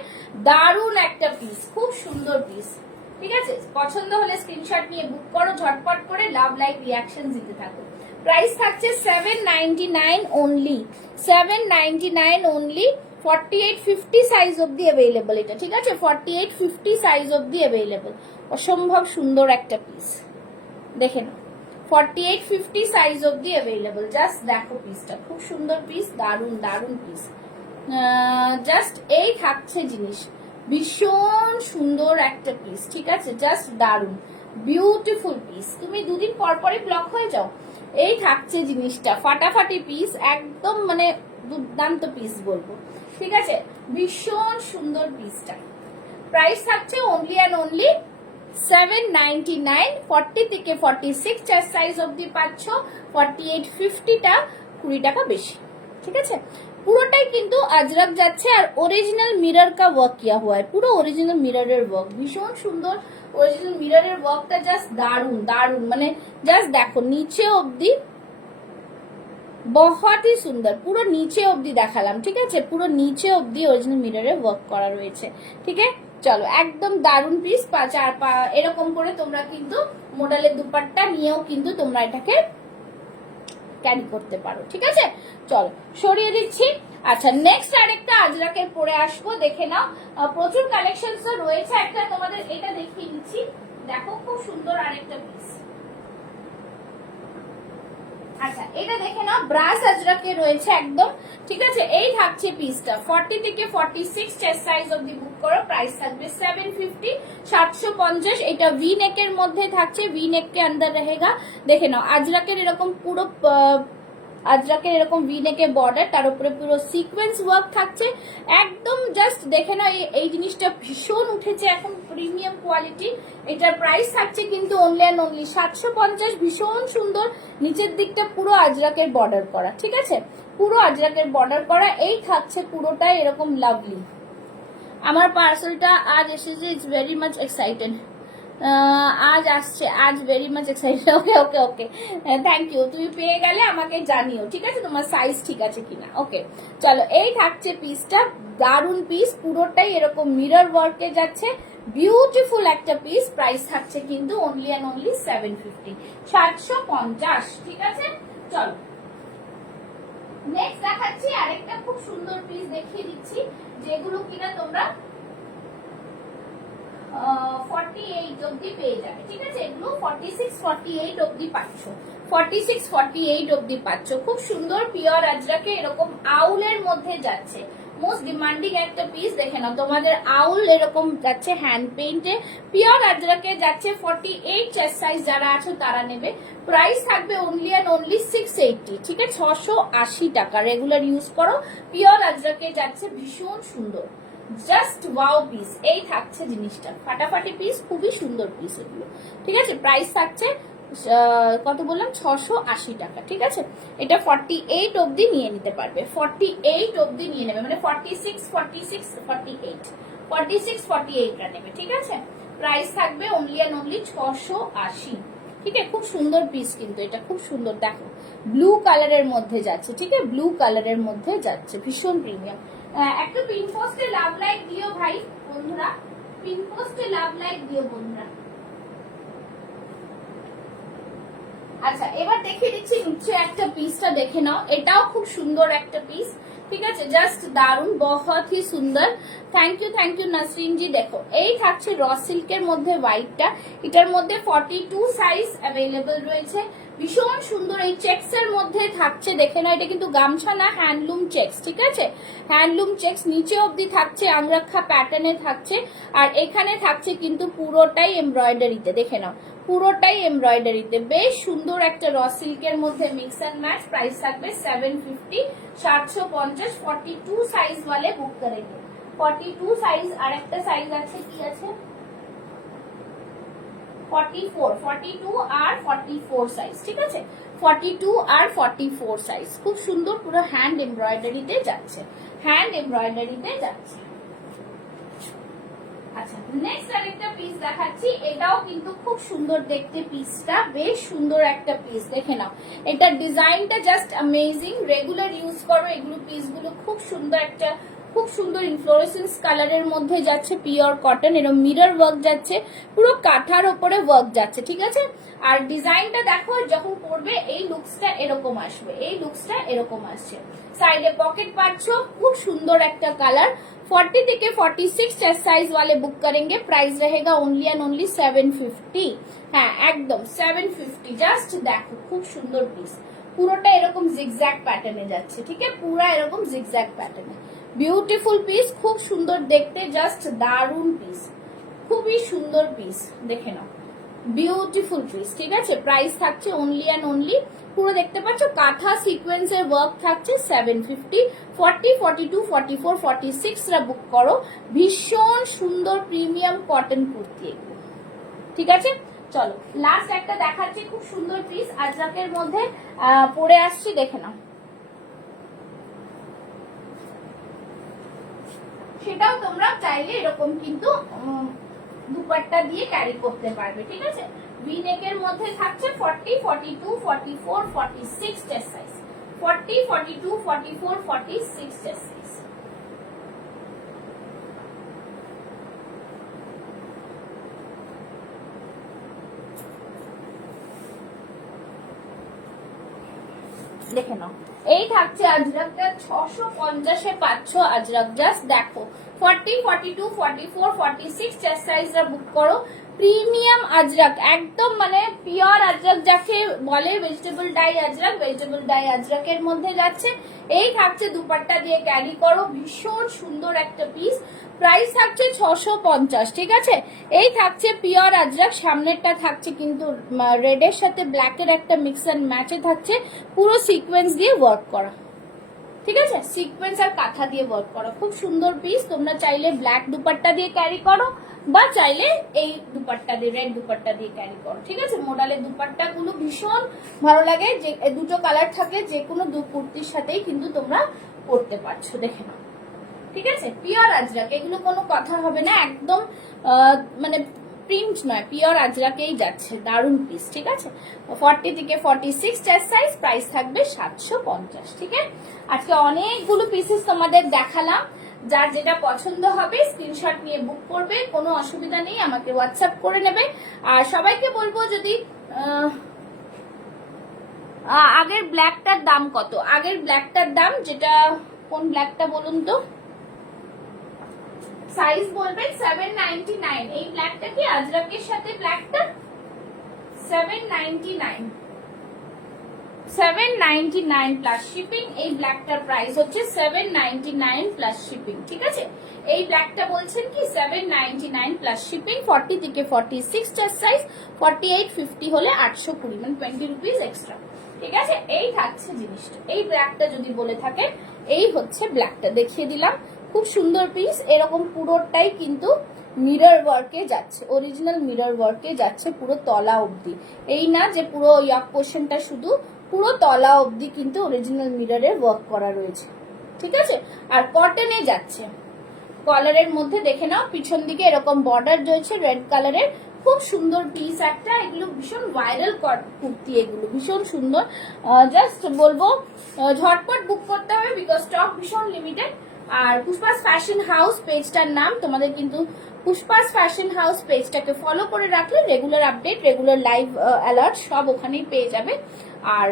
দারুণ একটা পিস, খুব সুন্দর পিস, ঠিক আছে। পছন্দ হলে স্ক্রিনশট নিয়ে বুক করো, ঝটপট করে লাভ লাইক রিয়াকশন দিতে থাকো। প্রাইস থাকছে 799 অনলি, 799 অনলি। 4850 সাইজ অবধি অ্যাভেলেবল এটা, ঠিক আছে। 4850 সাইজ অবধি অ্যাভেলেবল, অসম্ভব সুন্দর একটা পিস, দেখে নাও। 4850 সাইজ অবধি অ্যাভেলেবল, জাস্ট দেখো পিসটা, খুব সুন্দর পিস, দারুণ দারুণ পিস। জাস্ট এই থাকছে জিনিস, ভীষণ সুন্দর একটা পিস, ঠিক আছে, জাস্ট দারুণ বিউটিফুল পিস। তুমি দুদিন পর পরই ব্লক হয়ে যাও। এই থাকছে জিনিসটা, ফাটাফাটি পিস, একদম মানে দুর্দান্ত পিস বলবো, ঠিক আছে। ভীষণ সুন্দর পিসটা। প্রাইস থাকছে অনলি অ্যান্ড অনলি 799। 40 থেকে 46 চার সাইজ অবধি পাচ্ছ। 4850টা 20 টাকা বেশি, ঠিক আছে। পুরোটাই কিন্তু আজরক যাচ্ছে, আর ओरिजिनल मिरर का वर्क किया हुआ है, পুরো ओरिजिनल मिरर वर्क, ভীষণ সুন্দর। ओरिजिनल मिरर वर्कটা জাস্ট দারুণ দারুণ, মানে জাস্ট দেখো নিচে অবধি बहुत ही সুন্দর। পুরো নিচে অবধি দেখালাম, ঠিক আছে, পুরো নিচে অবধি অরিজিনাল মিররে ওয়ার্ক করা রয়েছে, ঠিক আছে। চলো একদম দারুণ পিস। এরকম করে তোমরা কিন্তু মডেলের দুপাট্টা নিয়েও কিন্তু তোমরা এটাকে ক্যারি করতে পারো, ঠিক আছে। চলো সরিয়ে দিচ্ছি। আচ্ছা নেক্সট আরেকটা আজরাকের পরে আসবো, দেখে নাও। প্রচুর কালেকশন রয়েছে, একটা তোমাদের এটা দেখিয়ে দিচ্ছি, দেখো খুব সুন্দর আরেকটা পিস। আচ্ছা এটা দেখে নাও, ব্রাস আজরাকে রয়েছে একদম, ঠিক আছে। এই থাকছে পিসটা, 40 থেকে 46 চেস্ট সাইজ অবধি বুক করো। প্রাইস থাকবে 750, 750। এটা ভি নেকের মধ্যে থাকছে, ভি নেক কে আন্দার रहेगा। দেখে নাও আজরাকের এরকম পুরো আজরাকের এরকম ভি নেকের বর্ডার, তার উপরে পুরো সিকোয়েন্স ওয়ার্ক থাকছে, একদম জাস্ট দেখে নাও। এই জিনিসটা ভীষণ উঠেছে এখন, প্রিমিয়াম কোয়ালিটি। এটার প্রাইস থাকছে কিন্তু অনলি অ্যান্ড অনলি 750। ভীষণ সুন্দর, নিচের দিকটা পুরো আজরাকের বর্ডার করা, ঠিক আছে, পুরো আজরাকের বর্ডার করা। এই থাকছে পুরোটাই এরকম লাভলি। আমার পার্সেলটা আজ এসেছে, ইটস ভেরি মাচ এক্সাইটেড। আজ আসছে, আজ very much excited. Okay okay okay, thank you. তুমি পেয়ে গেলে আমাকে জানিও, ঠিক আছে, তোমার সাইজ ঠিক আছে কিনা। ওকে চলো এই থাকছে পিসটা, দারুণ পিস, পুরোটাই এরকম মিরর ওয়ার্কে যাচ্ছে, বিউটিফুল একটা পিস। প্রাইস থাকছে কিন্তু অনলি অ্যান্ড অনলি 750, 750, ঠিক আছে। চলো 750 ঠিক আছে। চলো নেক্সট আরেকটা আজরাকের পরে আসবো, দেখে নাও। প্রচুর কালেকশন রয়েছে, একটা তোমাদের এটা দেখিয়ে দিচ্ছি, দেখো খুব সুন্দর আরেকটা পিস। আচ্ছা এটা দেখে নাও, ব্রাস আজরাকে রয়েছে একদম, ঠিক আছে। এই থাকছে পিসটা, 40 থেকে 46 চেস্ট সাইজ অবধি বুক করো। প্রাইস থাকবে 750, 750। 750 নেক্সট দেখাচ্ছি আরেকটা খুব সুন্দর পিস দেখিয়ে দিচ্ছি, যেগুলো কিনা তোমরা 48 অবধি পেয়ে যাবে। ঠিক আছে, এগুলো 46 48 অবধি পাচ্ছ, 46 48 অবধি পাচ্ছ। খুব সুন্দর পিওর আজরাকে এরকম আউলের মধ্যে যাচ্ছে, মোস্ট ডিমান্ডিং একটা পিস। দেখে নাও, তোমাদের আউল এরকম যাচ্ছে হ্যান্ড পেইন্টে, পিওর আজরাকে যাচ্ছে 48 চেস্ট সাইজ যারা আছো তারা নেবে। প্রাইস থাকবে অনলি অ্যান্ড অনলি 680। ঠিক আছে, 680 টাকা। রেগুলার ইউজ করো, পিওর আজরাকে যাচ্ছে, ভীষণ সুন্দর, জাস্ট ওয়াও পিস। এই থাকছে জিনিসটা, ফাটাফাটি পিস, খুবই সুন্দর পিস এগুলো। ঠিক আছে, প্রাইস থাকছে কত বললাম, 680 টাকা। ঠিক আছে, এটা 48 অবধি নিয়ে নিতে পারবে, 48 অবধি নিয়ে নেবে, মানে 46 46 48 46 48টা নেবে। ঠিক আছে, প্রাইস থাকবে অনলি অ্যান্ড অনলি 680। ঠিক আছে, খুব সুন্দর পিস কিন্তু এটা, খুব সুন্দর। দেখো ব্লু কালারের মধ্যে যাচ্ছে, ঠিক আছে, ব্লু কালারের মধ্যে যাচ্ছে, ভীষণ প্রিমিয়াম। একটা পিন পোস্টে লাভ লাইক দিও ভাই বন্ধুরা, পিন পোস্টে লাভ লাইক দিও বন্ধুরা। আচ্ছা, এবার দেখিয়ে দিচ্ছি নিচে একটা পিসটা, দেখে নাও, এটাও খুব সুন্দর একটা পিস। ঠিক আছে, জাস্ট দারুন, বহুত হি সুন্দর। থ্যাংক ইউ নাসরিন জি। দেখো এই থাকছে র সিল্কের মধ্যে হোয়াইটটা, এটার মধ্যে 42 সাইজ অ্যাভেলেবল রয়েছে, ভীষণ সুন্দর। এই চেক্স এর মধ্যে থাকছে, দেখে নাও, এটা কিন্তু গামছা না, হ্যান্ডলুম চেক্স। ঠিক আছে, হ্যান্ডলুম চেক্স, নিচে অবধি থাকছে আংরাক্ষা প্যাটার্নে থাকছে, আর এখানে থাকছে কিন্তু পুরোটাই এমব্রয়ডারিতে। দেখে নাও, পুরোটাই এমব্রয়ডারিতে, বেশ সুন্দর একটা র সিল্কের মধ্যে মিক্স এন্ড ম্যাচ। প্রাইস থাকবে 750, 750। 42 সাইজ वाले বুক করেंगे, 42 সাইজ। আর একটা সাইজ আছে, কি আছে, 44, 42 আর 44 সাইজ। ঠিক আছে, 42 আর 44 সাইজ, খুব সুন্দর, পুরো হ্যান্ড এমব্রয়ডারিতে যাচ্ছে, হ্যান্ড এমব্রয়ডারিতে যাচ্ছে। আচ্ছা, নেক্সট আরেকটা পিস দেখাচ্ছি, এটাও কিন্তু খুব সুন্দর দেখতে পিসটা, বেশ সুন্দর একটা পিস। দেখে নাও, এটার ডিজাইনটা জাস্ট অ্যামেজিং, রেগুলার ইউজ করো এগুলো পিসগুলো। খুব সুন্দর একটা, খুব সুন্দর ইনফ্লোরেসেন্স কালারের মধ্যে যাচ্ছে, পিওর কটন, এরকম মিরর ওয়ার্ক যাচ্ছে, পুরো কাঁথার ওপরে ওয়ার্ক যাচ্ছে। ঠিক আছে, আর ডিজাইনটা দেখো, যখন পরবে এই লুকসটা এরকম আসবে, এই লুকসটা এরকম আসছে। সাইডে পকেট পাচ্ছ, খুব সুন্দর একটা কালার। 40 থেকে 46 চেस्ट साइज वाले बुक करेंगे, प्राइस रहेगा ओनली एंड ओनली 750। হ্যাঁ একদম 750। জাস্ট দেখো, খুব সুন্দর পিস, পুরোটা এরকম জিগজ্যাগ প্যাটার্নে যাচ্ছে। ঠিক আছে, পুরো এরকম জিগজ্যাগ প্যাটার্নে, বিউটিফুল পিস, খুব সুন্দর দেখতে, জাস্ট দারুন পিস, খুবই সুন্দর পিস। দেখে নাও, বিউটিফুল পিস। ঠিক আছে, প্রাইস থাকছে অনলি অ্যান্ড অনলি, পুরো দেখতে পাচ্ছ কাঁথা সিকোয়েন্সের ওয়ার্ক থাকছে, 750। 40 42 44 46 রা বুক করো, ভীষণ সুন্দর প্রিমিয়াম কটন কুর্তি এগুলো। ঠিক আছে, চলো লাস্ট একটা দেখাচ্ছি, খুব সুন্দর পিস আজরাকের মধ্যে পরে আসছি, দেখে নাও, সেটাও তোমরা চাইলে এরকম কিন্তু দুপাট্টা দিয়ে ক্যারি করতে পারবে। ঠিক আছে, ভি নেকের মধ্যে থাকছে 40 42 44 46 চেস্ট সাইজ, 40 42 44 46 চেস্ট সাইজ। দেখে নাও, এই থাকছে আজরাকটা, 650 এ পাচ্ছ আজরাক। জাস্ট দেখো, 40 42 44 46 চেস্ট সাইজরা বুক করো, প্রিমিয়াম আজরাক একদম, মানে পিওর আজরাক যাকে বলে, vegetable dye ajrak, vegetable dye আজরাকের মধ্যে যাচ্ছে। এই থাকছে দুপাট্টা দিয়ে ক্যারি করো, ভীষণ সুন্দর একটা পিস। প্রাইস থাকছে 650। ঠিক আছে, এই থাকছে পিওর আজরাক, সামনেরটা থাকছে কিন্তু রেডের সাথে ব্ল্যাকের একটা মিক্স অ্যান্ড ম্যাচে থাকছে, পুরো সিকোয়েন্স দিয়ে ওয়ার্ক করা। ঠিক আছে, সিকোয়েন্স আর কাঁথা দিয়ে ওয়ার্ক করা, খুব সুন্দর পিস। তোমরা চাইলে ব্ল্যাক দুপাট্টা দিয়ে ক্যারি করো, বা চাইলে এই দুপাট্টা দিয়ে, রেড দুপাট্টা দিয়ে ক্যারি করো। ঠিক আছে, মোডালের দুপাট্টা গুলো ভীষণ ভালো লাগে, যে দুটো কালার থাকে, যে কোনো দু কুর্তির সাথেই কিন্তু তোমরা পরতে পারছো। দেখে নাও, ঠিক আছে, পিওর আজরাক, এগুলো কোনো কথা হবে না, একদম মানে প্রিন্ট নয়, পিওর আজরাকেই যাচ্ছে, দারুন পিস। ঠিক আছে, 40 থেকে 46 চেস্ট সাইজ, প্রাইস থাকবে 750। ঠিক আছে, আজকে অনেকগুলো পিসেস তোমাদের দেখালাম, যার যেটা পছন্দ হবে স্ক্রিনশট নিয়ে বুক করবে, কোনো অসুবিধা নেই, আমাকে হোয়াটসঅ্যাপ করে নেবে। আর সবাইকে বলবো, যদি আগের ব্ল্যাকটার দাম কত? আগের ব্ল্যাকটার দাম, যেটা কোন ব্ল্যাকটা বলুন তো, সাইজ বলবেন। 799। এই ব্ল্যাকটা কি আজরাকের সাথে ব্ল্যাকটা 799, 799 প্লাস শিপিং। এই ব্ল্যাকটার প্রাইস হচ্ছে 799 প্লাস শিপিং, ঠিক আছে। এই ব্ল্যাকটা বলছেন কি 799 প্লাস শিপিং। 40 থেকে 46 চেস্ট সাইজ, 48 50 হলে 820, মানে 20 রুপিস এক্সট্রা, ঠিক আছে। এই থাকছে জিনিসটা। এই ব্ল্যাকটা যদি বলে থাকেন, এই হচ্ছে ব্ল্যাকটা, দেখিয়ে দিলাম। খুব সুন্দর পিস, এরকম পুরোটাই কিন্তু মিরর ওয়ার্কে যাচ্ছে, অরিজিনাল মিরর ওয়ার্কে যাচ্ছে পুরো তলা অবধি। এই না যে পুরো ইয়াক পোর্শনটা শুধু, পুরো তলা অবধি কিন্তু অরিজিনাল মিররের ওয়ার্ক করা রয়েছে, ঠিক আছে। আর কটনে যাচ্ছে। কলারের মধ্যে দেখে নাও, পিছন দিকে এরকম বর্ডার রয়েছে রেড কালারের। খুব সুন্দর পিস একটা, এগুলো ভীষণ ভাইরাল কুর্তি, এগুলো ভীষণ সুন্দর। জাস্ট বলবো ঝটপট বুক করতে হবে, বিকজ স্টক ভীষণ লিমিটেড। আর পুষ্পাস ফ্যাশন হাউস পেজটার নাম, তোমাদের কিন্তু পুষ্পাস ফ্যাশন হাউস পেজটাকে ফলো করে রাখলে regular update, regular live alert সব ওখানেই পেয়ে যাবে। আর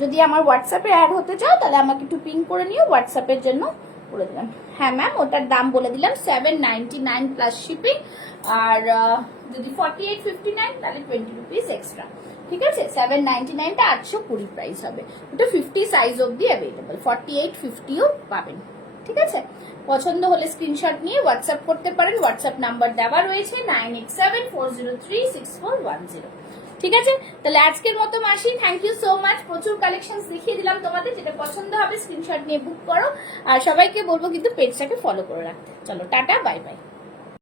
যদি আমার হোয়াটসঅ্যাপে অ্যাড হতে চাও তাহলে আমাকে একটু পিং করে নিও, হোয়াটসঅ্যাপের জন্য করে দিলাম। হ্যাঁ ম্যাম, ওটার দাম বলে দিলাম 799 প্লাস শিপিং। আর যদি 4859 তাহলে 20 রুপিস এক্সট্রা, ঠিক আছে। 799টা 820 প্রাইস হবে। ওটা 50 সাইজ অবধি অ্যাভেলেবল, 48 50ও পাবেন, ঠিক আছে। পছন্দ হলে স্ক্রিনশট নিয়ে হোয়াটসঅ্যাপ করতে পারেন। হোয়াটসঅ্যাপ নাম্বার দেওয়া রয়েছে 9874036410, ঠিক আছে। তাহলে আজকের মতো মাসি, থ্যাংক ইউ সো মাচ। প্রচুর কালেকশন দেখিয়ে দিলাম তোমাদের, যেটা পছন্দ হবে স্ক্রিনশট নিয়ে বুক করো। আর সবাইকে বলবো কিন্তু পেজটাকে ফলো করে রাখতে। চলো টাটা, বাই বাই।